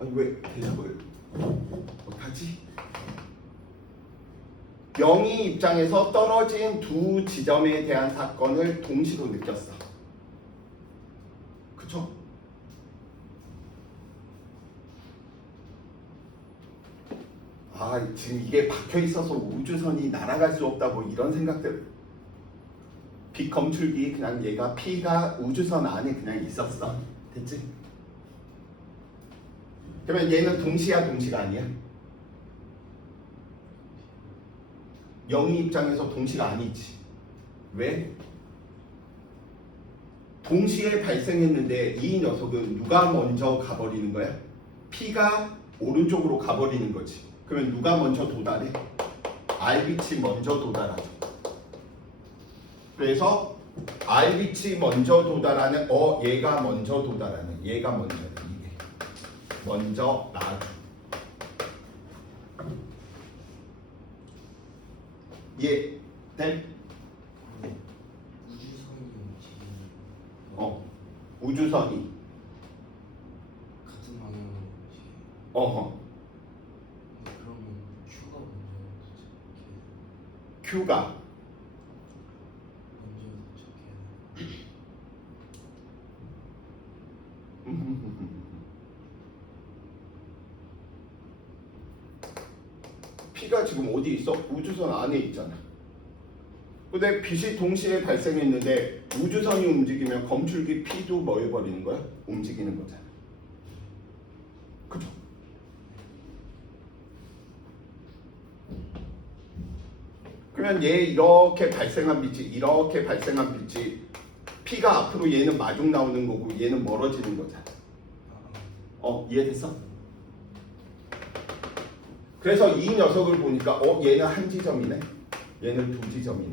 아니 왜 대답을 못하지? 영희 입장에서 떨어진 두 지점에 대한 사건을 동시로 느꼈어. 그쵸? 아 지금 이게 박혀 있어서 우주선이 날아갈 수 없다고 이런 생각들. 빛 검출기 그냥 얘가 P가 우주선 안에 그냥 있었어. 됐지? 그러면 얘는 동시야, 동시가 아니야? 영희 입장에서 동시가 아니지. 왜? 동시에 발생했는데 이 녀석은 누가 먼저 가버리는 거야? P가 오른쪽으로 가버리는 거지. 그러면 누가 먼저 도달해? R빛이 먼저 도달하죠. 그래서 R빛이 먼저 도달하는 얘가 먼저 도달하는 얘가 먼저 먼저 놔줘. 예, 네? 우주선이 움직이는 우주선이 같은 방향으로 움직이는 어허 그러면 Q가 Q가 먼저 도착해야 돼. P가 지금 어디 있어? 우주선 안에 있잖아. 근데 빛이 동시에 발생했는데 우주선이 움직이면 검출기 P도 뭐 해버리는 거야? 움직이는 거잖아. 그죠? 그러면 얘 이렇게 발생한 빛이 P가 앞으로 얘는 마중 나오는 거고 얘는 멀어지는 거잖아. 이해됐어? 그래서 이 녀석을 보니까 얘는 한 지점이네, 얘는 두 지점이네.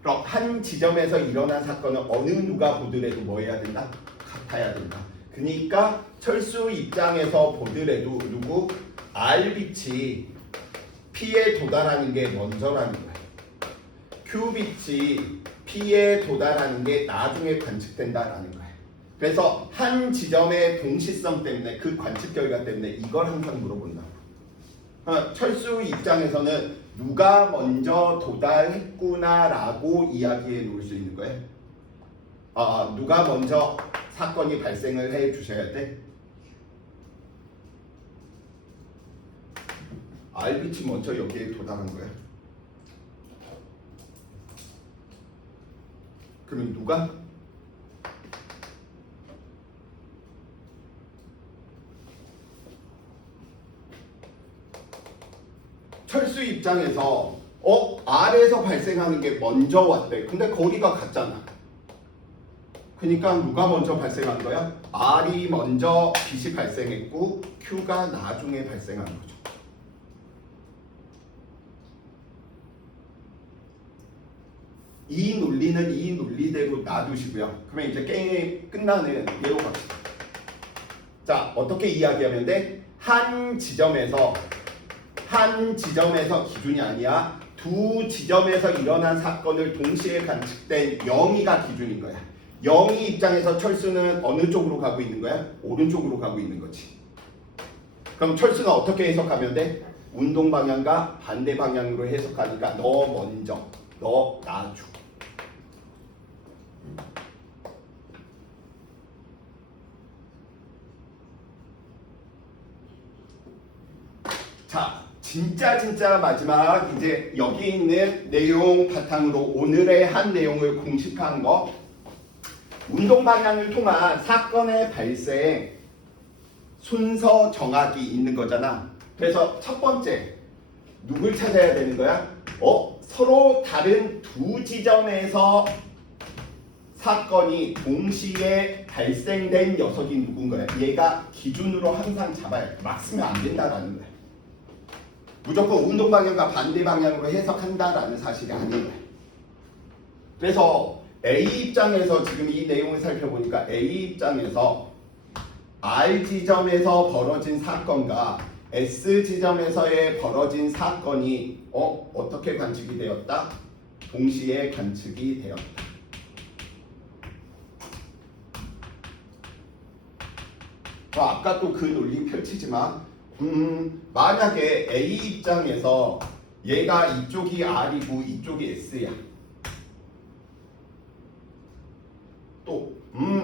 그럼 한 지점에서 일어난 사건은 어느 누가 보더라도 뭐 해야 된다? 같아야 된다. 그러니까 철수 입장에서 보더라도 누구? R빛이 P에 도달하는 게 먼저라는 거야. Q빛이 P에 도달하는 게 나중에 관측된다라는 거야. 그래서 한 지점의 동시성 때문에 그 관측 결과 때문에 이걸 항상 물어본다. 철수 입장에서는 누가 먼저 도달했구나라고 이야기해 놓을 수 있는 거예요. 누가 먼저 사건이 발생을 해 주셔야 돼. R빛이 먼저 여기에 도달한 거야. 그러면 누가? 철수 입장에서 R에서 발생하는 게 먼저 왔대. 근데 거리가 같잖아. 그러니까 누가 먼저 발생한 거야? R이 먼저 빛이 발생했고 Q가 나중에 발생한 거죠. 이 논리는 이 논리대로 놔두시고요. 그러면 이제 게임이 끝나는 예로 갑시다. 자, 어떻게 이야기하면 돼? 한 지점에서 기준이 아니야. 두 지점에서 일어난 사건을 동시에 관측된 0이가 기준인 거야. 0이 입장에서 철수는 어느 쪽으로 가고 있는 거야? 오른쪽으로 가고 있는 거지. 그럼 철수는 어떻게 해석하면 돼? 운동 방향과 반대 방향으로 해석하니까 너 먼저, 너 나중. 자, 진짜 마지막 이제 여기 있는 내용 바탕으로 오늘의 한 내용을 공식화한 거. 운동 방향을 통한 사건의 발생 순서 정학이 있는 거잖아. 그래서 첫 번째 누굴 찾아야 되는 거야? 서로 다른 두 지점에서 사건이 동시에 발생된 녀석이 누군 거야? 얘가 기준으로 항상 잡아야 돼. 막 쓰면 안 된다라는 거야. 무조건 운동 방향과 반대 방향으로 해석한다라는 사실이 아닌 거야. 그래서 A 입장에서 지금 이 내용을 살펴보니까 A 입장에서 R 지점에서 벌어진 사건과 S 지점에서의 벌어진 사건이 어떻게 관측이 되었다? 동시에 관측이 되었다. 아까 또 그 논리 펼치지만 만약에 A 입장에서 얘가 이쪽이 R이고 이쪽이 S야. 또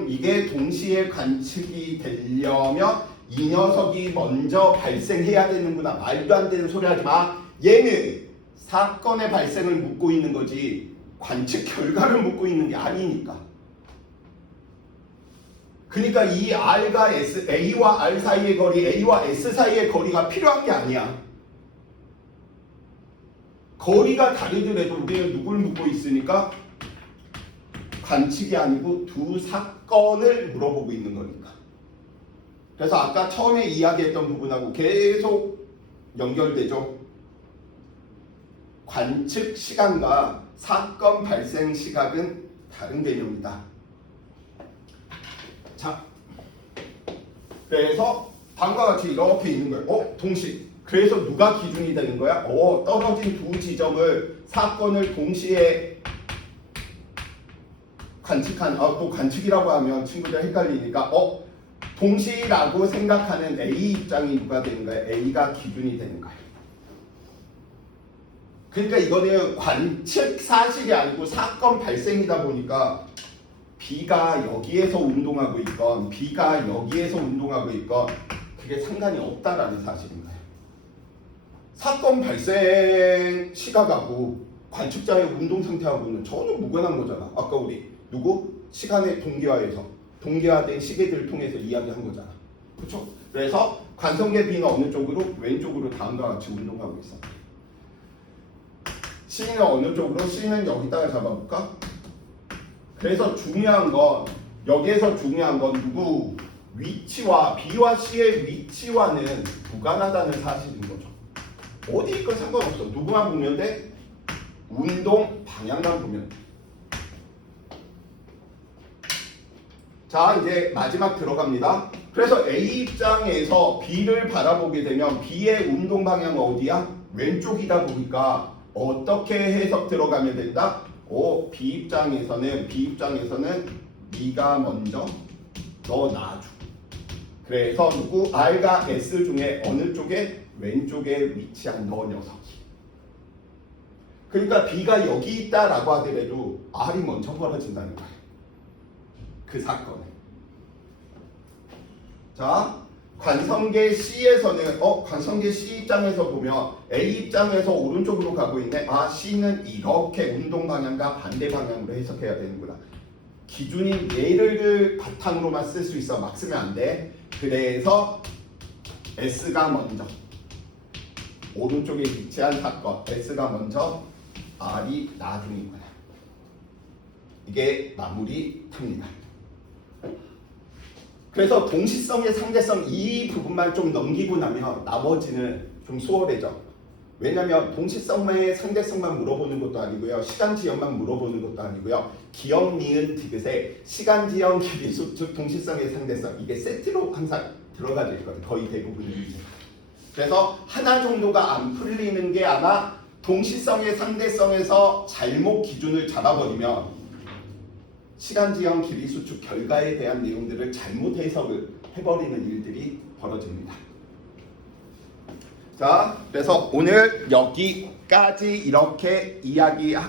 이게 동시에 관측이 되려면 이 녀석이 먼저 발생해야 되는구나. 말도 안 되는 소리 하지 마. 얘는 사건의 발생을 묻고 있는 거지 관측 결과를 묻고 있는 게 아니니까. 그러니까 이 R과 S, A와 R 사이의 거리, A와 S 사이의 거리가 필요한 게 아니야. 거리가 다르더라도 우리는 누굴 묻고 있으니까 관측이 아니고 두 사건을 물어보고 있는 거니까. 그래서 아까 처음에 이야기했던 부분하고 계속 연결되죠. 관측 시간과 사건 발생 시각은 다른 개념이다. 자, 그래서 다음과 같이 이렇게 있는 거예요. 동시. 그래서 누가 기준이 되는 거야? 떨어진 두 지점을 사건을 동시에 관측한, 또 관측이라고 하면 친구들 헷갈리니까 동시라고 생각하는 A 입장이 누가 되는 거야? A가 기준이 되는 거야. 그러니까 이거는 관측 사실이 아니고 사건 발생이다 보니까 B가 여기에서 운동하고 있건 B가 여기에서 운동하고 있건 그게 상관이 없다라는 사실인 거예요. 사건 발생 시각하고 관측자의 운동 상태하고는 전혀 무관한 거잖아. 아까 우리 누구? 시간의 동기화된 시계들을 통해서 이야기한 거잖아. 그렇죠? 그래서 관성계 B는 어느 쪽으로? 왼쪽으로 다음과 같이 운동하고 있어. C는 어느 쪽으로? C는 여기다가 잡아볼까? 그래서 중요한 건 여기에서 중요한 건 누구? 위치와 B와 C의 위치와는 무관하다는 사실인 거죠. 어디 있건 상관없어. 누구만 보면 돼? 운동 방향만 보면 돼. 자, 이제 마지막 들어갑니다. 그래서 A 입장에서 B를 바라보게 되면 B의 운동 방향은 어디야? 왼쪽이다 보니까 어떻게 해석 들어가면 된다? B 입장에서는 네가 먼저, 너 나중. 그래서 누구? R과 S 중에 어느 쪽에? 왼쪽에 위치한 너 녀석이. 그러니까 B가 여기 있다라고 하더라도 R이 먼저 벌어진다는 거야. 그 사건에. 자, 관성계 C에서는 관성계 C 입장에서 보면 A 입장에서 오른쪽으로 가고 있네. 아, C는 이렇게 운동 방향과 반대 방향으로 해석해야 되는구나. 기준인 얘를 바탕으로만 쓸 수 있어. 막 쓰면 안 돼. 그래서 S가 먼저, 오른쪽에 위치한 사건 S가 먼저, R이 나중이구나. 이게 마무리합니다. 그래서 동시성의 상대성 이 부분만 좀 넘기고 나면 나머지는 좀 수월해져. 왜냐면 동시성의 상대성만 물어보는 것도 아니고요, 시간 지연만 물어보는 것도 아니고요, 기억, 니은, 디귿에 시간, 지연, 길이, 수축, 동시성의 상대성 이게 세트로 항상 들어가져 있거든요. 거의 대부분의 문제. 그래서 하나 정도가 안 풀리는 게 아마 동시성의 상대성에서 잘못 기준을 잡아버리면 시간, 지연, 길이, 수축, 결과에 대한 내용들을 잘못 해석을 해버리는 일들이 벌어집니다. 자, 그래서 오늘 여기까지 이렇게 이야기하고